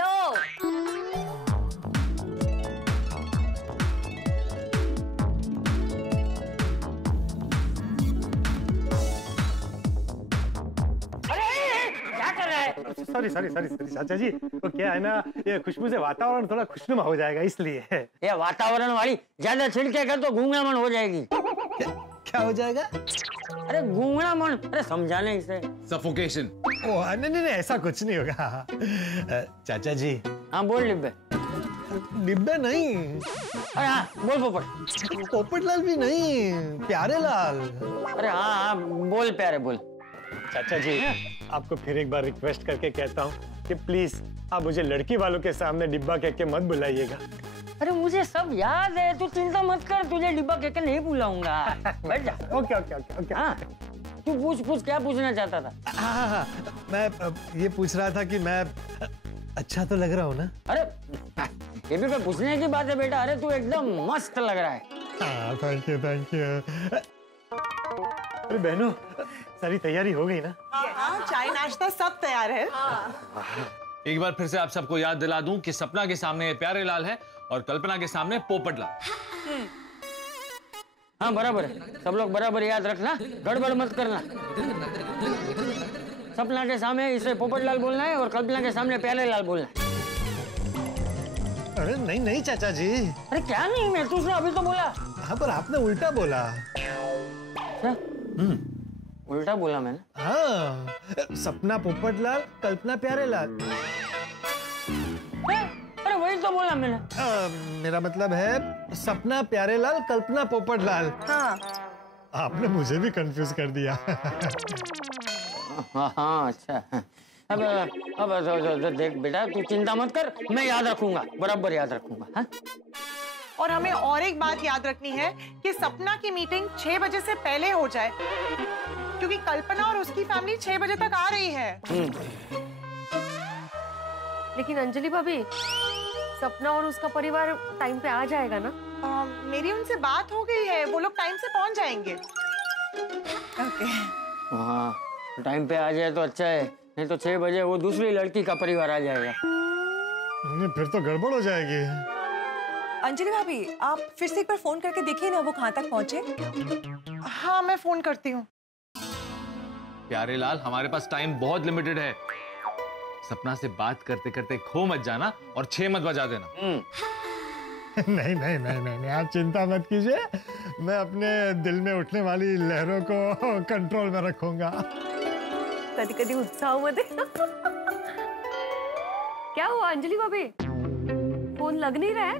Sorry sorry sorry sorry चाचा जी, वो क्या है ना, ये खुशबू से वातावरण थोड़ा खुशनुमा हो जाएगा इसलिए। ये वातावरण वाली ज्यादा छिड़के कर तो गूंगनामन हो जाएगी। क्या हो जाएगा? अरे गूंगनामन, अरे समझाने इसे। सफोकेशन। ओह नहीं नहीं, ऐसा कुछ नहीं होगा। चाचा जी। हाँ बोल डिब्बे। डिब्बे नहीं। अरे हाँ बोल पोपट। पोपट लाल भी नहीं, प्यारे लाल। अरे हाँ हाँ बोल प्यारे बोल। चाचा जी, आपको फिर एक बार रिक्वेस्ट करके कहता हूँ कि प्लीज आप मुझे लड़की वालों के सामने डिब्बा कह के मत बुलाइएगा। अरे मुझे सब याद है, तू चिंता मत कर, तुझे डिब्बा कह के नहीं बुलाऊंगा। बैठ जा। Okay okay okay okay. हाँ तू पूछ क्या पूछना चाहता था? हाँ, मैं ये पूछ रहा था कि मैं अच्छा तो लग रहा हूँ ना? अरे ये भी कोई पूछने की बात है बेटा। अरे तू एकदम मस्त लग रहा है। Thank you thank you. अरे बहनों, सारी तैयारी हो गई ना? हाँ, चाय नाश्ता सब तैयार है। एक बार फिर से आप सबको याद दिला दूं कि सपना के सामने प्यारे लाल है और कल्पना के सामने पोपट लाल। हाँ बराबर है, सब लोग बराबर याद रखना, गड़बड़ मत करना। सपना के सामने इसे पोपट लाल बोलना है और कल्पना के सामने प्यारे लाल बोलना है। अरे नहीं नहीं चाचा जी। अरे क्या नहीं, मैं तुझने अभी तो बोला। हाँ पर आपने उल्टा बोला। क्या? उल्टा बोला मैंने? हाँ, सपना पोपट लाल, कल्पना प्यारे लाल। अरे वही तो बोला मैंने। मेरा मतलब है सपना प्यारे लाल, कल्पना पोपट लाल। हाँ, आपने मुझे भी कंफ्यूज कर दिया। हाँ अच्छा। अब देख बेटा, तू चिंता मत कर, मैं याद रखूंगा, बराबर याद रखूंगा। हाँ? और हमें और एक बात याद रखनी है कि सपना की मीटिंग 6 बजे से पहले हो जाए, क्योंकि कल्पना और उसकी फैमिली 6 बजे तक आ रही है। लेकिन अंजलि भाभी, सपना और उसका परिवार टाइम पे आ जाएगा ना? मेरी उनसे बात हो गई है, वो लोग टाइम से पहुंच जाएंगे। ओके। हाँ टाइम पे आ जाए तो अच्छा है, नहीं तो 6 बजे वो दूसरी लड़की का परिवार आ जाएगा। फिर तो गड़बड़ हो जाएगी। अंजलि भाभी, आप फिर से एक बार फोन करके देखिए ना वो कहाँ तक पहुँचे। हाँ मैं फोन करती हूँ। प्यारे लाल, हमारे पास टाइम बहुत लिमिटेड है। सपना से बात करते करते खो मत जाना और 6 मत बजा देना। नहीं नहीं नहीं नहीं, आप चिंता मत कीजिए, मैं अपने दिल में उठने वाली लहरों को कंट्रोल में रखूंगा। कभी कभी उत्साह मध्ये। क्या हुआ अंजलि भाभी, फोन लग नहीं रहा है?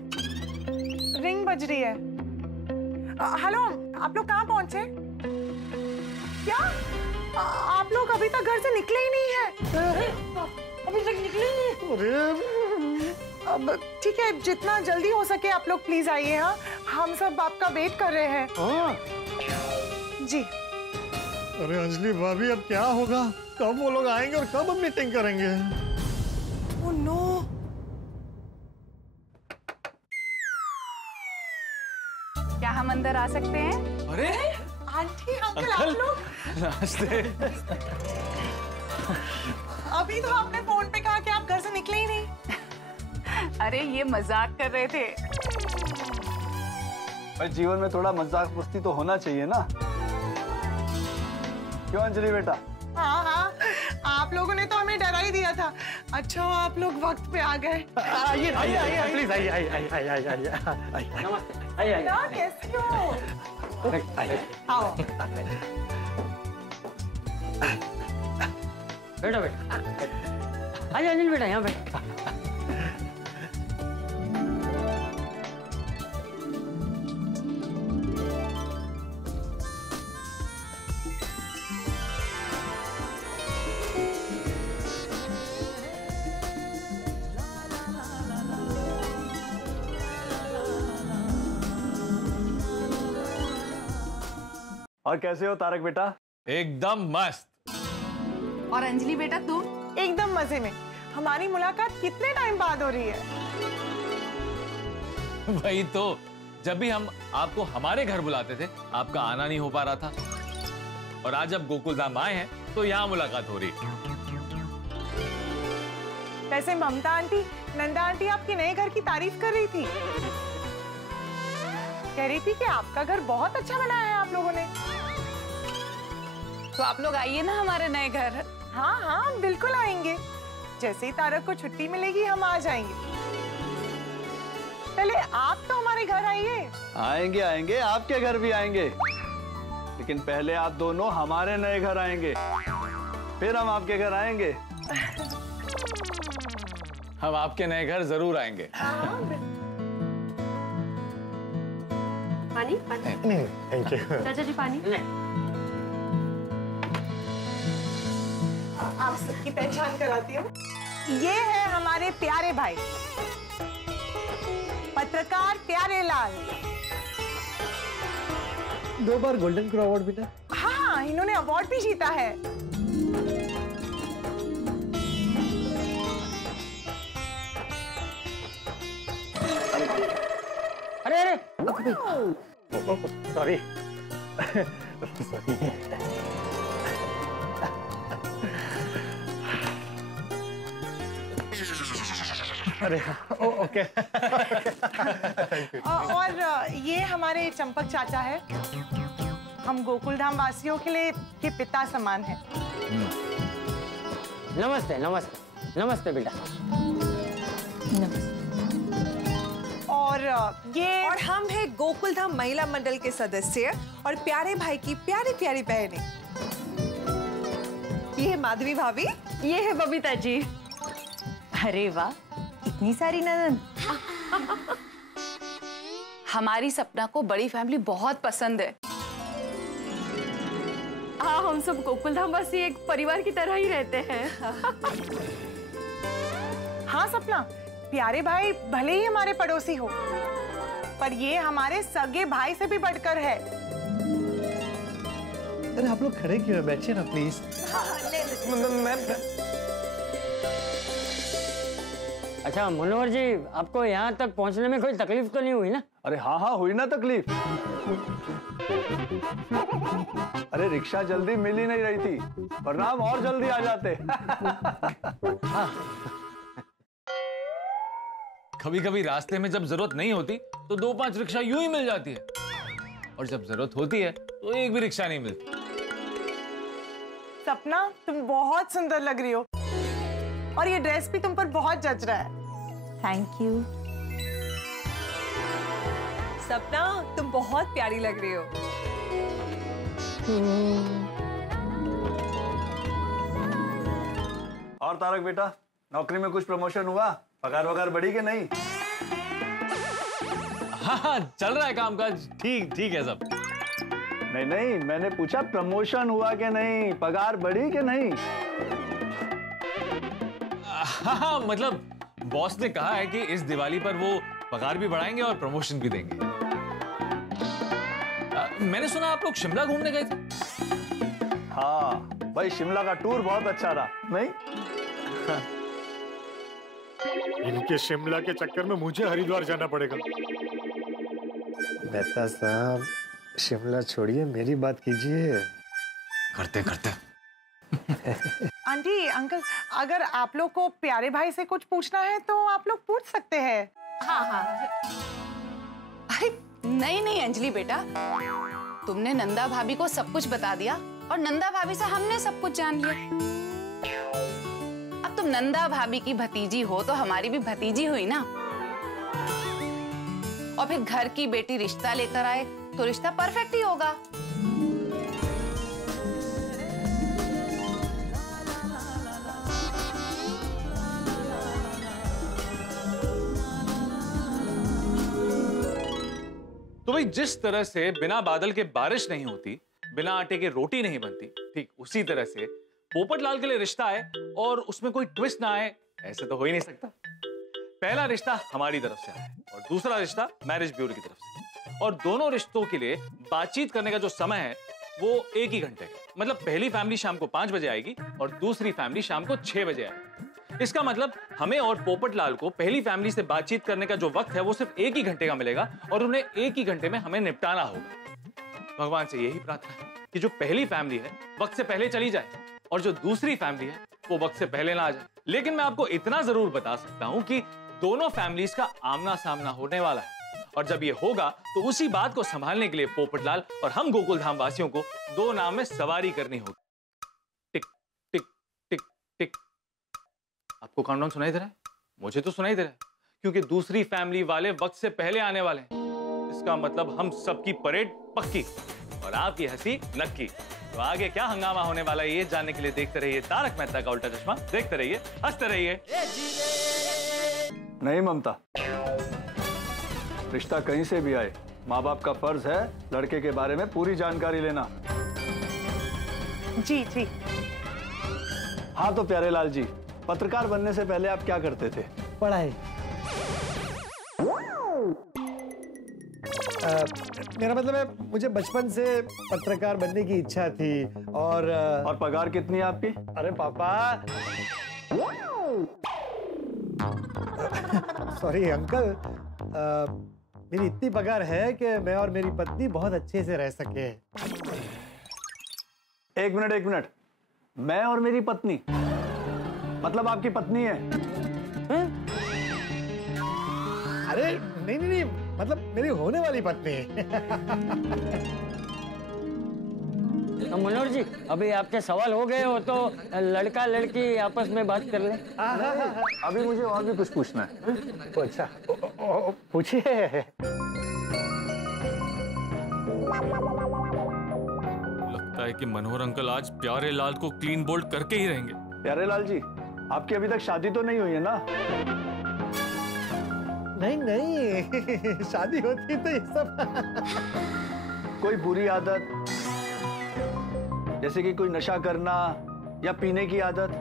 रिंग बज रही है। हेलो, आप लोग कहाँ पहुंचे? क्या आप लोग अभी तक घर से निकले ही नहीं है? अभी तक निकले नहीं? अब ठीक है, जितना जल्दी हो सके आप लोग प्लीज आइए। हाँ, हम सब आपका वेट कर रहे हैं। जी। अरे अंजलि भाभी, अब क्या होगा? कब वो लोग आएंगे और कब हम मीटिंग करेंगे? Oh no. क्या हम अंदर आ सकते हैं? अरे आंटी अंकल आप लोग नमस्ते। अभी तो आपने फोन पे कहा कि आप घर से निकले ही नहीं। अरे ये मजाक कर रहे थे। भाई जीवन में थोड़ा मजाक मस्ती तो होना चाहिए ना, क्यों अंजलि बेटा? हाँ हाँ, आप लोगों ने तो हमें डरा ही दिया था। अच्छा आप लोग वक्त पे आ गए। आइए आइए आइए प्लीज आइए आइए आइए आइए आइए आइए। नमस्ते, आइए आइए। कैसी हो? आओ। बैठो बेटा, आइए अनिल बेटा यहाँ बैठ। और कैसे हो तारक बेटा? एकदम मस्त। और अंजलि बेटा तुम? एकदम मजे में। हमारी मुलाकात कितने टाइम बाद हो रही है? वही तो, जब भी हम आपको हमारे घर बुलाते थे आपका आना नहीं हो पा रहा था, और आज जब गोकुलधाम आए हैं तो यहाँ मुलाकात हो रही है। वैसे ममता आंटी, नंदा आंटी आपके नए घर की तारीफ कर रही थी। कह रही थी कि आपका घर बहुत अच्छा बनाया है आप लोगों ने। तो आप लोग आइए ना हमारे नए घर। हाँ हाँ बिल्कुल आएंगे। जैसे ही तारक को छुट्टी मिलेगी हम आ जाएंगे। पहले आप तो हमारे घर आइए। आएंगे आएंगे, आपके घर भी आएंगे, लेकिन पहले आप दोनों हमारे नए घर आएंगे, फिर हम आपके घर आएंगे। हम आपके नए घर जरूर आएंगे। पानी पानी। Thank you. चाचा जी पानी। आप सबकी पहचान कराती हूँ। ये है हमारे प्यारे भाई पत्रकार प्यारे लाल। 2 बार गोल्डन क्रो अवार्ड मिला। हाँ इन्होंने अवार्ड भी जीता है। अरे अरे सॉरी। अरे ओके। और ये हमारे चंपक चाचा है। हम गोकुलधाम वासियों के लिए के पिता समान हैं। नमस्ते नमस्ते नमस्ते बेटा। और ये और हम हैं गोकुलधाम महिला मंडल के सदस्य और प्यारे भाई की प्यारी प्यारी बहनें। ये है माधवी भाभी। ये है बबीता जी। अरे वाह, इतनी सारी ननद। हमारी सपना को बड़ी फैमिली बहुत पसंद है। हाँ, हम सब गोकुलधाम वासी एक परिवार की तरह ही रहते हैं। हाँ सपना, प्यारे भाई भले ही हमारे पड़ोसी हो, पर ये हमारे सगे भाई से भी बढ़कर है। अरे आप लोग खड़े क्यों हैं? बैठिए ना प्लीज। अच्छा मनोहर जी, आपको यहाँ तक पहुँचने में कोई तकलीफ तो नहीं हुई ना? अरे हाँ हाँ हुई ना तकलीफ। अरे रिक्शा जल्दी मिल ही नहीं रही थी, वरना हम और जल्दी आ जाते। कभी कभी रास्ते में जब जरूरत नहीं होती तो 2-5 रिक्शा यूं ही मिल जाती है, और जब जरूरत होती है तो एक भी रिक्शा नहीं मिलती। सपना तुम बहुत सुंदर लग रही हो, और ये ड्रेस भी तुम पर बहुत जच रहा है। Thank you. सपना तुम बहुत प्यारी लग रही हो। और तारक बेटा, नौकरी में कुछ प्रमोशन हुआ? पगार वगार बढ़ी कि नहीं? हाँ, चल रहा है कामकाज, ठीक ठीक है सब। नहीं नहीं, मैंने पूछा प्रमोशन हुआ कि नहीं, पगार बढ़ी कि नहीं? हाँ, मतलब बॉस ने कहा है कि इस दिवाली पर वो पगार भी बढ़ाएंगे और प्रमोशन भी देंगे। मैंने सुना आप लोग शिमला घूमने गए थे। हाँ भाई, शिमला का टूर बहुत अच्छा रहा, नहीं? इनके शिमला के चक्कर में मुझे हरिद्वार जाना पड़ेगा। मेहता साहब, शिमला छोड़िए, मेरी बात कीजिए। करते करते। आंटी अंकल, अगर आप लोग को प्यारे भाई से कुछ पूछना है तो आप लोग पूछ सकते हैं। हाँ हाँ। अरे नहीं नहीं अंजलि बेटा, तुमने नंदा भाभी को सब कुछ बता दिया और नंदा भाभी से हमने सब कुछ जान लिया। अब तुम नंदा भाभी की भतीजी हो तो हमारी भी भतीजी हुई ना। और फिर घर की बेटी रिश्ता लेकर आए तो रिश्ता परफेक्ट ही होगा। तो भाई, जिस तरह से बिना बादल के बारिश नहीं होती, बिना आटे के रोटी नहीं बनती, ठीक उसी तरह से पोपटलाल के लिए रिश्ता आए और उसमें कोई ट्विस्ट ना आए, ऐसे तो हो ही नहीं सकता। पहला रिश्ता हमारी तरफ से आया और दूसरा रिश्ता मैरिज ब्यूरो की तरफ से, और दोनों रिश्तों के लिए बातचीत करने का जो समय है वो 1 ही घंटे का। मतलब पहली फैमिली शाम को 5 बजे आएगी और दूसरी फैमिली शाम को 6 बजे आएगी। इसका मतलब हमें और पोपटलाल को पहली फैमिली से बातचीत करने का जो वक्त है वो सिर्फ 1 ही घंटे का मिलेगा और उन्हें 1 ही घंटे में हमें निपटाना होगा। भगवान से यही प्रार्थना है कि जो पहली फैमिली है वक्त से पहले चली जाए और जो दूसरी फैमिली है वो वक्त से पहले ना आ जाए। लेकिन मैं आपको इतना जरूर बता सकता हूं कि दोनों फैमिलीज का आमना सामना होने वाला है, और जब ये होगा तो उसी बात को संभालने के लिए पोपटलाल और हम गोकुल धाम वासियों को 2 नाव में सवारी करनी होगी। टिक टिक टिक टिक। आपको काउंटडाउन सुनाई दे रहा है? मुझे तो सुनाई दे रहा है, क्योंकि दूसरी फैमिली वाले वक्त से पहले आने वाले हैं। इसका मतलब हम सबकी परेड पक्की और आपकी हंसी नक्की। तो आगे क्या हंगामा होने वाला है ये जानने के लिए देखते रहिए तारक मेहता का उल्टा चश्मा। देखते रहिए, हंसते रहिए। नहीं ममता, रिश्ता कहीं से भी आए, माँ बाप का फर्ज है लड़के के बारे में पूरी जानकारी लेना। जी जी। हाँ तो प्यारे लाल जी, पत्रकार बनने से पहले आप क्या करते थे? पढ़ाई। मेरा मतलब है, मुझे बचपन से पत्रकार बनने की इच्छा थी। और पगार कितनी है आपकी? अरे पापा, सॉरी अंकल, मेरी इतनी पगार है कि मैं और मेरी पत्नी बहुत अच्छे से रह सके। एक मिनट, मैं और मेरी पत्नी मतलब आपकी पत्नी है? अरे नहीं, मतलब मेरी होने वाली पत्नी। मनोहर जी, अभी आपके सवाल हो गए हो तो लड़का लड़की आपस में बात कर ले। अभी मुझे और भी कुछ पूछना है। अच्छा, पूछिए। लगता है कि मनोहर अंकल आज प्यारे लाल को क्लीन बोल्ड करके ही रहेंगे। प्यारे लाल जी, आपकी अभी तक शादी तो नहीं हुई है ना? नहीं, शादी होती तो ये सब। कोई बुरी आदत, जैसे कि कोई नशा करना या पीने की आदत?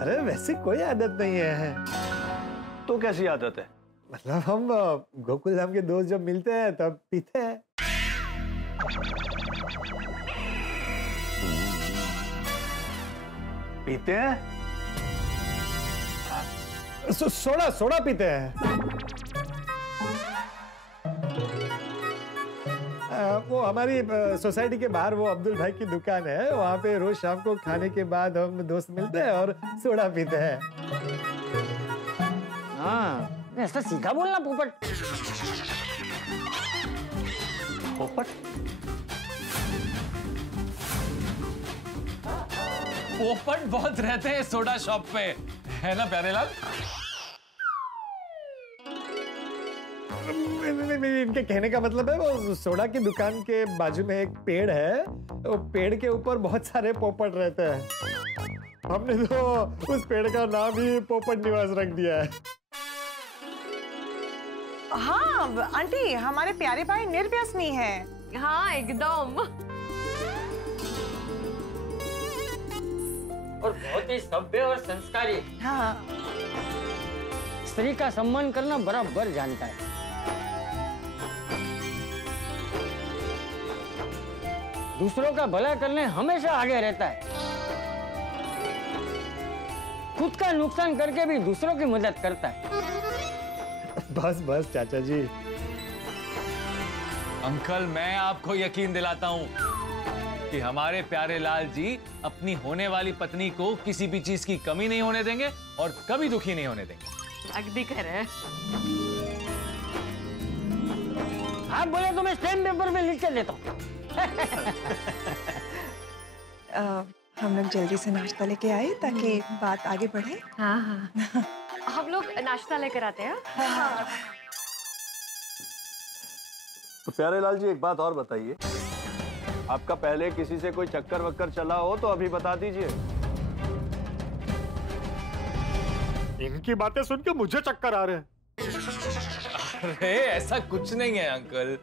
अरे वैसे कोई आदत नहीं है। तो कैसी आदत है? मतलब हम गोकुल धाम के दोस्त जब मिलते हैं तब पीते हैं। पीते हैं? सोडा पीते हैं। वो हमारी सोसाइटी के बाहर वो अब्दुल भाई की दुकान है, वहाँ पे रोज शाम को खाने के बाद हम दोस्त मिलते हैं और सोडा पीते हैं। हाँ, ऐसा सीधा बोलना पोपट। पोपट बहुत रहते हैं सोडा शॉप पे, है ना प्यारे लाल? नहीं, इनके कहने का मतलब है वो सोडा की दुकान के बाजू में एक पेड़ है, वो पेड़ के ऊपर बहुत सारे पोपट रहते हैं। हमने तो उस पेड़ का नाम ही पोपट निवास रख दिया है। हाँ आंटी, हमारे प्यारे भाई निर्व्यसनी है। हाँ एकदम। और बहुत ही सभ्य और संस्कारी। हाँ। स्त्री का सम्मान करना बराबर जानता है। दूसरों का भला करने हमेशा आगे रहता है। खुद का नुकसान करके भी दूसरों की मदद करता है। बस चाचा जी, अंकल, मैं आपको यकीन दिलाता हूँ कि हमारे प्यारे लाल जी अपनी होने वाली पत्नी को किसी भी चीज की कमी नहीं होने देंगे और कभी दुखी नहीं होने देंगे। अगदी खरं है। आप बोले तो मैं स्टैम्प पेपर में लिख कर देता हूँ। हम लोग जल्दी से नाश्ता लेके आए ताकि बात आगे बढ़े। हाँ हाँ। हम लोग नाश्ता लेकर आते हैं। हाँ। तो प्यारे लाल जी, एक बात और बताइए, आपका पहले किसी से कोई चक्कर वक्कर चला हो तो अभी बता दीजिए। इनकी बातें सुन के मुझे चक्कर आ रहे हैं। अरे ऐसा कुछ नहीं है अंकल।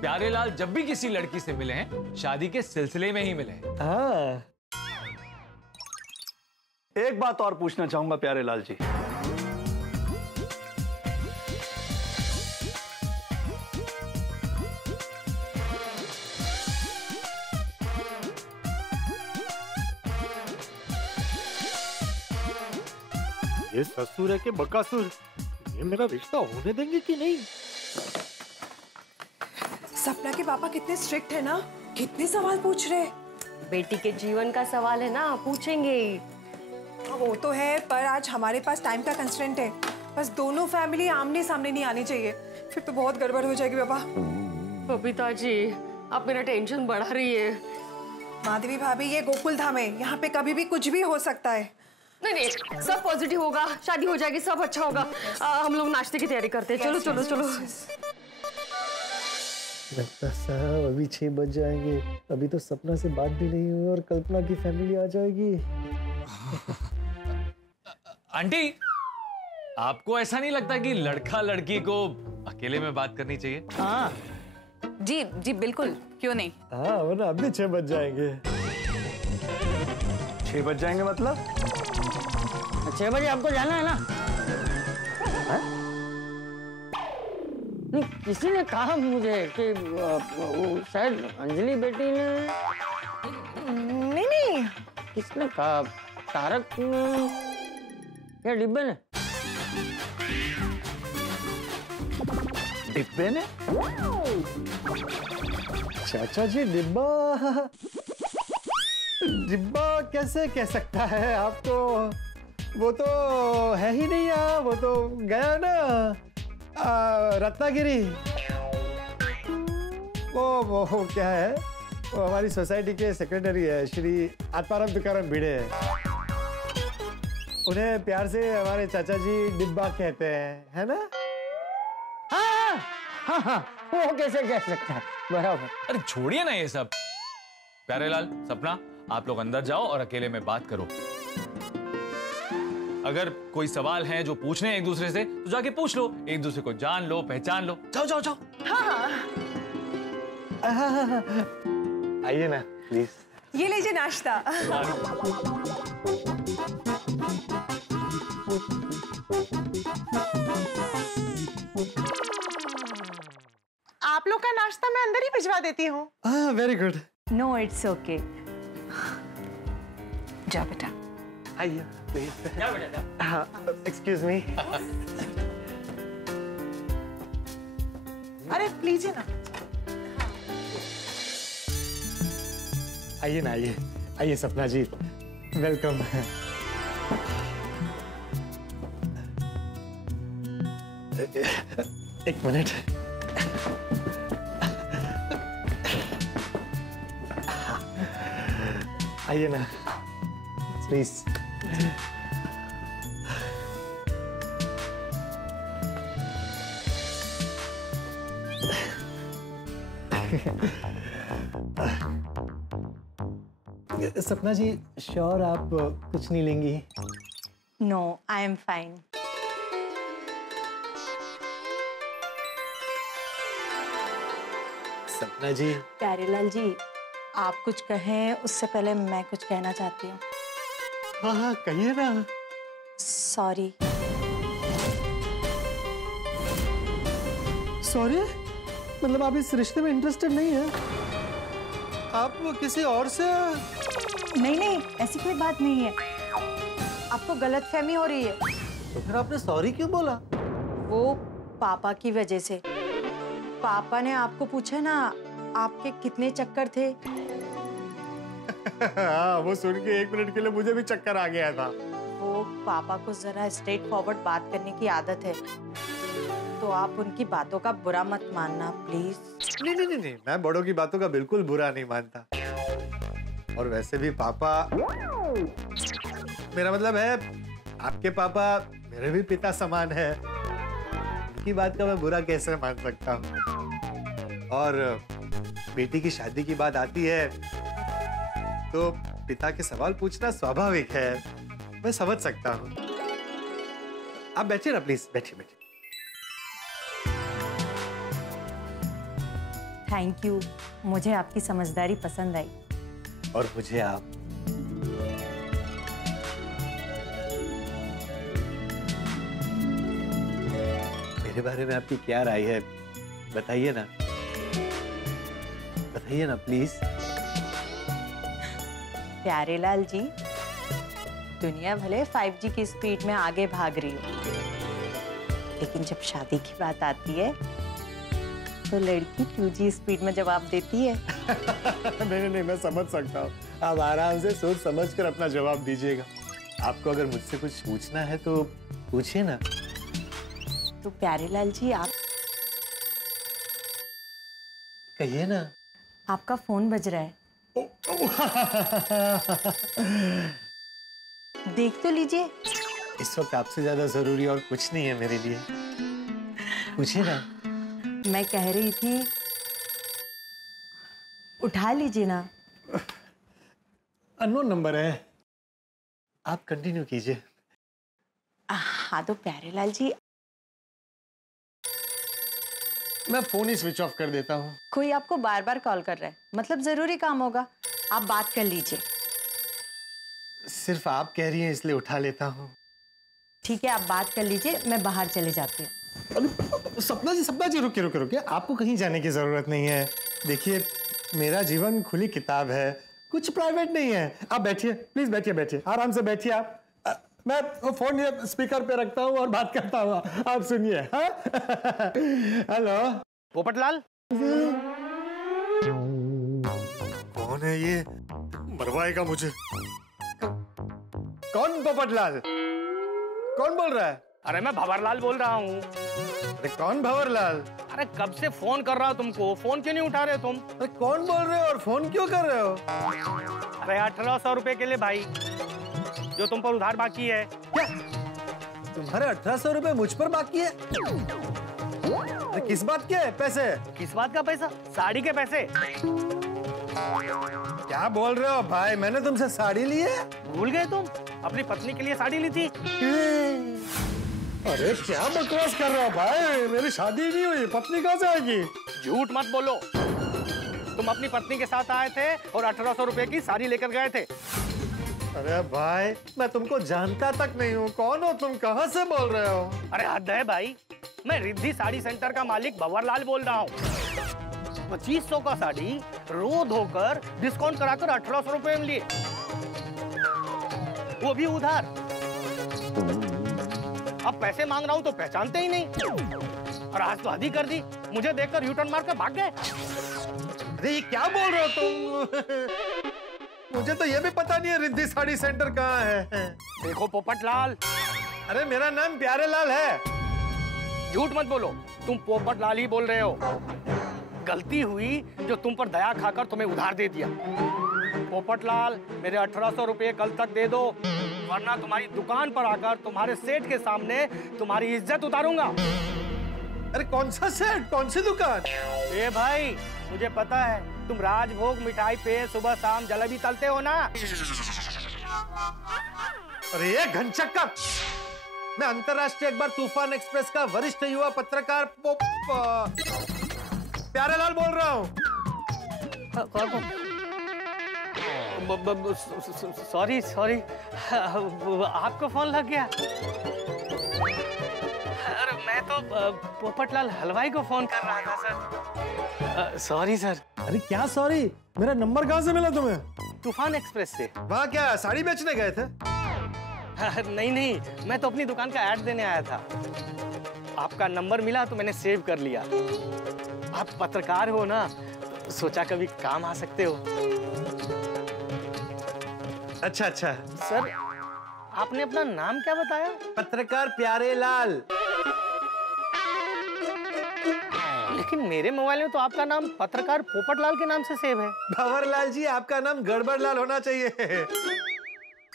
प्यारे लाल जब भी किसी लड़की से मिले हैं, शादी के सिलसिले में ही मिले हैं। हाँ। एक बात और पूछना चाहूंगा प्यारे लाल जी। ये ससुर है कि बकासुर, ये मेरा रिश्ता होने देंगे कि नहीं? सपना के पापा कितने स्ट्रिक्ट है ना, कितने सवाल पूछ रहे। बेटी के जीवन का सवाल है ना, पूछेंगे ही। वो तो है, पर आज हमारे पास टाइम का कंस्ट्रेंट है। बस दोनों फैमिली आमने सामने नहीं आनी चाहिए, फिर तो बहुत गड़बड़ हो जाएगी बाबा। बबीता जी, आप मेरा टेंशन बढ़ा रही है। माधवी भाभी, ये गोकुल धाम है, यहाँ पे कभी भी कुछ भी हो सकता है। नहीं नहीं, सब पॉजिटिव होगा, शादी हो जाएगी, सब अच्छा होगा। हम लोग नाश्ते की तैयारी करते हैं। चलो चलो चलो। लगता साहब अभी 6 बज जाएंगे, अभी तो सपना से बात भी नहीं हुई और कल्पना की फैमिली आ जाएगी। आंटी, आपको ऐसा नहीं लगता कि लड़का लड़की को अकेले में बात करनी चाहिए? हाँ जी जी बिल्कुल, क्यों नहीं। हाँ, वरना अभी 6 बज जाएंगे। 6 बज जाएंगे मतलब? 6 बजे आपको जाना है ना? नहीं, किसी ने कहा मुझे कि वो शायद अंजलि बेटी ने। नहीं नहीं, किसने कहा? तारक ने या डिब्बे ने? डिब्बे ने? चाचा जी, डिब्बा डिब्बा कैसे कह सकता है आपको? वो तो है ही नहीं यहाँ, वो तो गया ना रत्नागिरी। वो क्या है, वो हमारी सोसाइटी के सेक्रेटरी है, श्री आत्माराम तुकाराम भिड़े है। उन्हें प्यार से हमारे चाचा जी डिब्बा कहते हैं, है ना? हाँ हाँ हाँ, वो कैसे कह सकता है, बराबर। अरे छोड़िए ना ये सब। प्यारे लाल, सपना, आप लोग अंदर जाओ और अकेले में बात करो। अगर कोई सवाल है जो पूछने हैं एक दूसरे से, तो जाके पूछ लो, एक दूसरे को जान लो, पहचान लो। जाओ जाओ जाओ। हाँ। आइए ना प्लीज। ये लीजिए नाश्ता। आप लोग का नाश्ता मैं अंदर ही भिजवा देती हूँ। Very good. No it's okay. जा बेटा। आइए प्लीज। हाँ, एक्सक्यूज मी। अरे लीजिए ना। आइए ना, आइए आइए सपना जी, वेलकम। एक मिनट। आइए ना प्लीज। सपना जी, श्योर आप कुछ नहीं लेंगी? No, I am fine. Sapna ji. Pyarelal जी, आप कुछ कहें उससे पहले मैं कुछ कहना चाहती हूँ। हाँ हाँ, कहिए ना। सॉरी। सॉरी? मतलब आप इस रिश्ते में इंटरेस्टेड नहीं है? आप किसी और से? नहीं नहीं, ऐसी कोई बात नहीं है, आपको गलतफहमी हो रही है। तो फिर आपने सॉरी क्यों बोला? वो पापा की वजह से। पापा ने आपको पूछा ना आपके कितने चक्कर थे? हाँ, वो सुन के 1 मिनट के लिए मुझे भी चक्कर आ गया था। वो पापा को जरा स्ट्रेट फॉरवर्ड बात करने की आदत है, तो आप उनकी बातों का बुरा मत मानना प्लीज। नहीं, मैं बड़ों की बातों का बिल्कुल बुरा नहीं मानता। और वैसे भी पापा, मेरा मतलब है आपके पापा मेरे भी पिता समान है, उनकी बात का मैं बुरा कैसे मान सकता हूँ। और बेटी की शादी की बात आती है तो पिता के सवाल पूछना स्वाभाविक है, मैं समझ सकता हूँ। आप बैठिए ना प्लीज, बैठिए। थैंक यू, मुझे आपकी समझदारी पसंद आई। और मुझे आप। मेरे बारे में आपकी क्या राय है, बताइए ना प्लीज। प्यारेलाल जी, दुनिया भले 5G की स्पीड में आगे भाग रही हो, लेकिन जब शादी की बात आती है तो लड़की 2G स्पीड में जवाब देती है। नहीं, मैं समझ सकता हूँ। आप आराम से सोच समझ कर अपना जवाब दीजिएगा। आपको अगर मुझसे कुछ पूछना है तो पूछिए ना। तो प्यारेलाल जी, आप कहिए ना। आपका फोन बज रहा है, देख तो लीजिए। इस वक्त आपसे ज्यादा जरूरी और कुछ नहीं है मेरे लिए, पूछिए ना। मैं कह रही थी उठा लीजिए ना। अननोन नंबर है, आप कंटिन्यू कीजिए। हाँ तो प्यारेलाल जी, मैं फोन ही स्विच ऑफ कर देता हूँ। कोई आपको बार बार कॉल कर रहा है, मतलब जरूरी काम होगा, आप बात कर लीजिए। सिर्फ आप कह रही हैं इसलिए उठा लेता हूँ। ठीक है, आप बात कर लीजिए, मैं बाहर चले जाती हूँ। सपना जी रुकिए, आपको कहीं जाने की जरूरत नहीं है। देखिए, मेरा जीवन खुली किताब है, कुछ प्राइवेट नहीं है। आप बैठिए प्लीज, बैठिए, आराम से बैठिए आप। मैं फोन ये स्पीकर पे रखता हूँ और बात करता हूँ, आप सुनिए। हेलो पोपटलाल। कौन है ये, मरवाएगा मुझे। कौन पोपटलाल, कौन बोल रहा है? अरे मैं भंवरलाल बोल रहा हूँ। अरे कौन भंवरलाल? अरे कब से फोन कर रहा हूँ तुमको, फोन क्यों नहीं उठा रहे तुम? अरे कौन बोल रहे हो और फोन क्यों कर रहे हो? अरे 1800 रुपए के लिए भाई, जो तुम पर उधार बाकी है। क्या तुम्हारे 1800 रुपए मुझ पर बाकी है? अरे किस बात के पैसे? किस बात का पैसा? साड़ी के पैसे। क्या बोल रहे हो भाई, मैंने तुमसे साड़ी ली है? भूल गए तुम? अपनी पत्नी के लिए साड़ी ली थी। अरे क्या बकवास कर रहे हो भाई, मेरी शादी नहीं हुई, पत्नी कहाँ से आएगी? झूठ मत बोलो, तुम अपनी पत्नी के साथ आए थे और 1800 रुपए की साड़ी लेकर गए थे। अरे भाई, मैं तुमको जानता तक नहीं हूँ, कौन हो तुम, कहाँ से बोल रहे हो? अरे हद है भाई, मैं रिद्धि साड़ी सेंटर का मालिक भंवरलाल बोल रहा हूँ। 2500 का साड़ी रो धोकर डिस्काउंट कराकर 1800 रुपए में लिए, वो भी उधार। अब पैसे मांग रहा हूँ तो पहचानते ही नहीं, और आज तो हद ही कर दी, मुझे देखकर यूटर्न मार कर भाग गए। अरे ये क्या बोल रहे हो तुम? मुझे तो ये भी पता नहीं है रिद्धि साड़ी सेंटर कहाँ है। देखो पोपटलाल। अरे मेरा नाम प्यारेलाल है। झूठ मत बोलो, तुम पोपटलाल ही बोल रहे हो। गलती हुई जो तुम पर दया खाकर तुम्हें उधार दे दिया। पोपटलाल, मेरे 1800 रुपए कल तक दे दो, वरना तुम्हारी दुकान पर आकर तुम्हारे सेठ के सामने तुम्हारी इज्जत उतारूंगा। अरे कौन सा सेठ, कौन सी दुकान? ए भाई, मुझे पता है तुम राजभोग मिठाई पे सुबह शाम जलेबी तलते हो ना। अरे ये घनचक्कर, मैं अंतरराष्ट्रीय अखबार तूफान एक्सप्रेस का वरिष्ठ युवा पत्रकार प्यारेलाल बोल रहा हूँ। सॉरी आपको फोन लग गया। अरे मैं तो पोपटलाल हलवाई को फोन कर रहा था सर। Sorry sir. अरे क्या सॉरी, मेरा नंबर कहाँ से मिला तुम्हें? तूफान एक्सप्रेस से। वहाँ क्या साड़ी बेचने गए थे? नहीं, मैं तो अपनी दुकान का ऐड देने आया था। आपका नंबर मिला तो मैंने सेव कर लिया। आप पत्रकार हो ना, सोचा कभी काम आ सकते हो। अच्छा अच्छा। सर, आपने अपना नाम क्या बताया? पत्रकार प्यारे लाल। लेकिन मेरे मोबाइल में तो आपका नाम पत्रकार पोपट लाल के नाम से सेव है। भंवर लाल जी, आपका नाम गड़बड़ लाल होना चाहिए।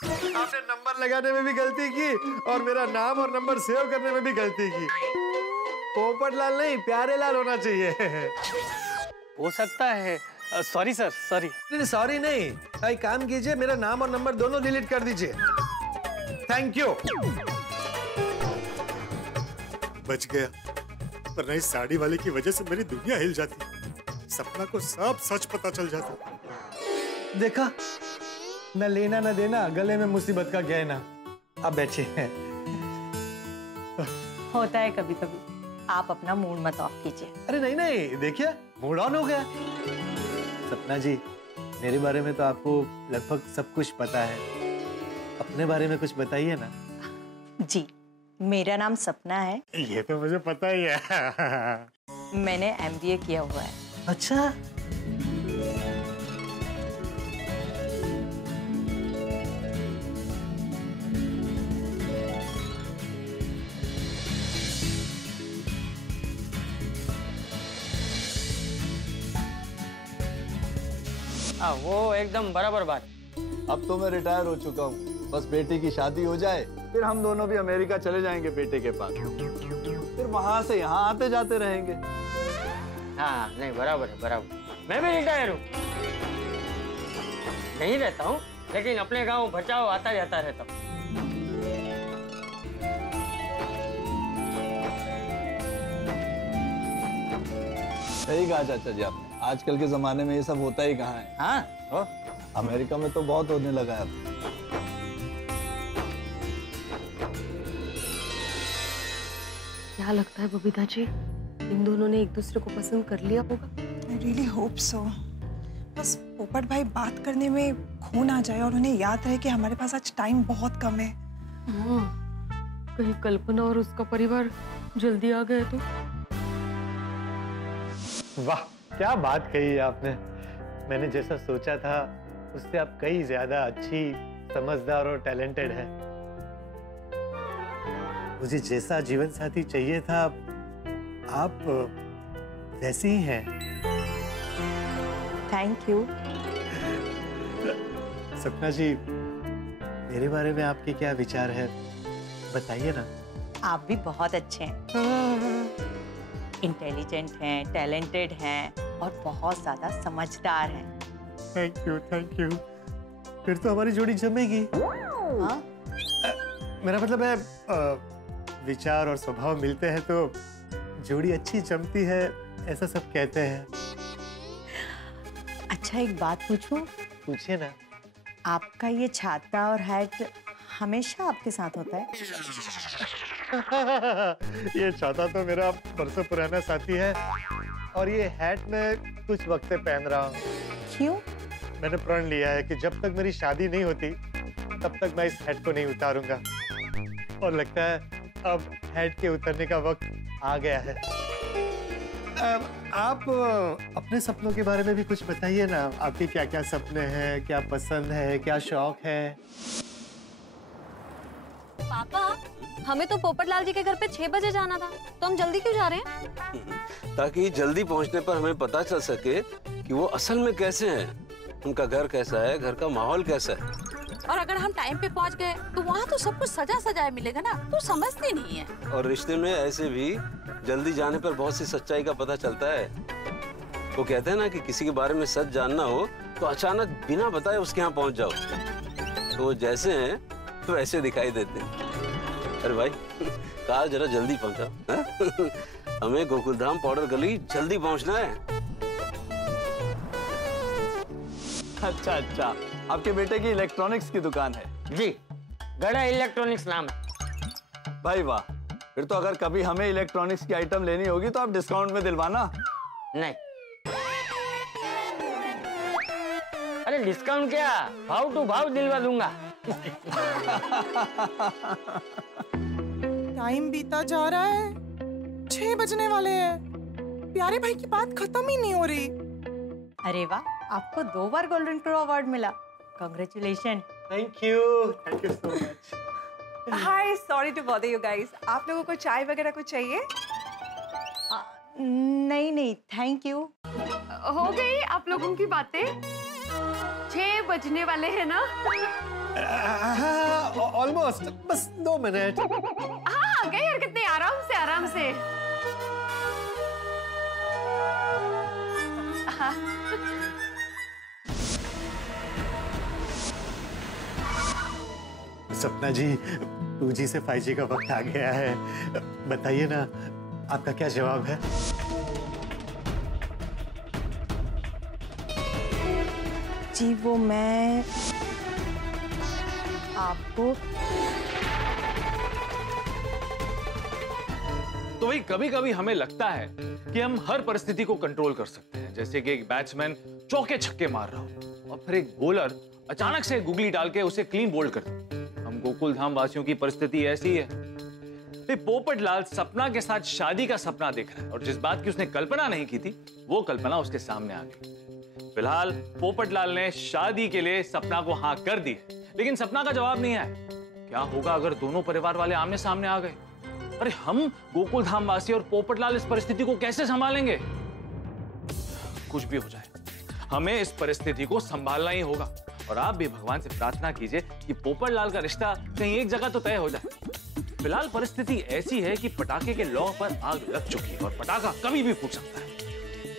आपने नंबर लगाने में भी गलती की और मेरा नाम और नंबर सेव करने में भी गलती की। पोपट लाल नहीं, प्यारे लाल होना चाहिए। हो सकता है। Sorry sir, sorry. नहीं सॉरी नहीं, एक काम कीजिए, मेरा नाम और नंबर दोनों डिलीट कर दीजिए। Thank you. बच गया, वरना इस साड़ी वाले की वजह से मेरी दुनिया हिल जाती। सपना को सब सच पता चल जाता। देखा, न लेना न देना, गले में मुसीबत का गहना। अब बैठे हैं। होता है कभी कभी, आप अपना मूड मत ऑफ कीजिए। अरे नहीं नहीं, देखिए मूड ऑन हो गया। सपना जी, मेरे बारे में तो आपको लगभग सब कुछ पता है, अपने बारे में कुछ बताइए ना। जी, मेरा नाम सपना है। ये तो मुझे पता ही है। मैंने MBA किया हुआ है। अच्छा। वो एकदम बराबर बात। अब तो मैं रिटायर हो चुका हूँ, बस बेटी की शादी हो जाए, फिर हम दोनों भी अमेरिका चले जाएंगे बेटे के पास, फिर वहां से यहाँ आते जाते रहेंगे। हाँ नहीं, बराबर है, बराबर। मैं भी रिटायर हूँ, नहीं रहता हूँ, लेकिन अपने गांव बचाओ आता जाता रहता हूँ। सही कहा चाचा जी आपने, आजकल के जमाने में ये सब होता ही कहाँ है। हाँ, अमेरिका में तो बहुत होने लगा है अब। क्या लगता है बबीता जी, इन दोनों ने एक दूसरे को पसंद कर लिया होगा? I really hope so. बस पोपट भाई बात करने में खो ना जाए और उन्हें याद रहे कि हमारे पास आज टाइम बहुत कम है। कहीं कल्पना और उसका परिवार जल्दी आ गए तो? वाह, क्या बात कही आपने। मैंने जैसा सोचा था उससे आप कई ज्यादा अच्छी, समझदार और टैलेंटेड है। मुझे जैसा जीवन साथी चाहिए था, आप वैसे ही हैं। Thank you. सपना जी, मेरे बारे में आपके क्या विचार है, बताइए ना। आप भी बहुत अच्छे हैं, इंटेलिजेंट हैं, टैलेंटेड हैं और बहुत ज्यादा समझदार हैं। Thank you, thank you. फिर तो हमारी जोड़ी जमेगी। हाँ? मेरा मतलब है, विचार और स्वभाव मिलते हैं तो जोड़ी अच्छी जमती है, ऐसा सब कहते हैं। अच्छा, एक बात पूछूं? पूछिए ना। आपका ये छाता और हैट हमेशा आपके साथ होता है? ये छाता तो मेरा बरसों पुराना साथी है और ये हैट मैं कुछ वक्त से पहन रहा हूँ। क्यों? मैंने प्रण लिया है कि जब तक मेरी शादी नहीं होती तब तक मैं इस हैट को नहीं उतारूंगा, और लगता है अब हैट के उतरने का वक्त आ गया है। आप अपने सपनों के बारे में भी कुछ बताइए ना। आपके क्या क्या सपने हैं, क्या पसंद है, क्या शौक है? पापा, हमें तो पोपटलाल जी के घर पे 6 बजे जाना था, तो हम जल्दी क्यों जा रहे हैं? ताकि जल्दी पहुंचने पर हमें पता चल सके कि वो असल में कैसे हैं, उनका घर कैसा है, घर का माहौल कैसा है। और अगर हम टाइम पे पहुंच गए तो वहाँ तो सब कुछ सजा सजाया मिलेगा ना, तू समझती नहीं है। और रिश्ते में ऐसे भी जल्दी जाने पर बहुत सी सच्चाई का पता चलता है। वो कहते हैं ना कि किसी के बारे में सच जानना हो तो अचानक बिना बताए उसके यहाँ पहुंच जाओ, तो वो जैसे हैं तो वैसे दिखाई देते हैं। अरे भाई, कार जरा जल्दी पहुंचा। हमें गोकुलधाम पाउडर गली जल्दी पहुंचना है। अच्छा अच्छा, आपके बेटे की इलेक्ट्रॉनिक्स की दुकान है? जी, गड़ा इलेक्ट्रॉनिक्स नाम है। भाई वाह, फिर तो अगर कभी हमें इलेक्ट्रॉनिक्स की आइटम लेनी होगी तो आप डिस्काउंट में दिलवाना। नहीं, अरे डिस्काउंट क्या, भाव टू भाव दिलवा दूंगा। टाइम बीता जा रहा है, 6 बजने वाले हैं। प्यारे भाई की बात खत्म ही नहीं हो रही। अरे वाह, आपको 2 बार गोल्डन क्रो अवार्ड मिला। Congratulation. Thank you so much. Hi, sorry to bother you guys. आप लोगों को चाय वगैरह कुछ चाहिए? नहीं नहीं, थैंक यू। हो गई आप लोगों की बातें? 6 बजने वाले हैं ना? ऑलमोस्ट, बस 2 मिनट। हाँ गई, और कितने आराम से आराम से। सपना जी, 2G से 5G का वक्त आ गया है। बताइए ना, आपका क्या जवाब है? जी वो मैं आपको तो वही कभी कभी हमें लगता है कि हम हर परिस्थिति को कंट्रोल कर सकते हैं, जैसे कि एक बैट्समैन चौके छक्के मार रहा हो और फिर एक बॉलर अचानक से गुगली डाल के उसे क्लीन बोल्ड कर दे। हम गोकुल धाम वासियों की परिस्थिति ऐसी है। पोपट लाल सपना के साथ शादी का सपना देख रहा है और जिस बात की उसने कल्पना नहीं की थी वो कल्पना उसके सामने आ गई। फिलहाल पोपट लाल ने शादी के लिए सपना को हाँ कर दी, लेकिन सपना का जवाब नहीं आया। क्या होगा अगर दोनों परिवार वाले आमने सामने आ गए? अरे हम गोकुल धाम वासी और पोपट लाल इस परिस्थिति को कैसे संभालेंगे? कुछ भी हो जाए, हमें इस परिस्थिति को संभालना ही होगा और आप भी भगवान से प्रार्थना कीजिए कि पोपट लाल का रिश्ता कहीं एक जगह तो तय हो जाए। फिलहाल परिस्थिति ऐसी है कि पटाखे के लौ पर आग लग चुकी है और पटाखा कभी भी फूट सकता है,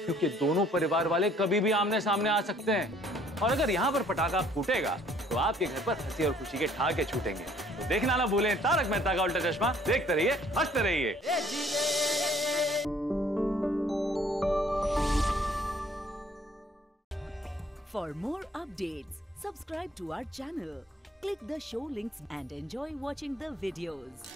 क्योंकि दोनों परिवार वाले कभी भी आमने सामने आ सकते हैं। और अगर यहाँ पर पटाखा फूटेगा तो आपके घर पर हंसी और खुशी के ठहाके छूटेंगे। तो देखना ना भूलें तारक मेहता का उल्टा चश्मा। देखते रहिए, हंसते रहिए। For more updates, subscribe to our channel, click the show links and enjoy watching the videos.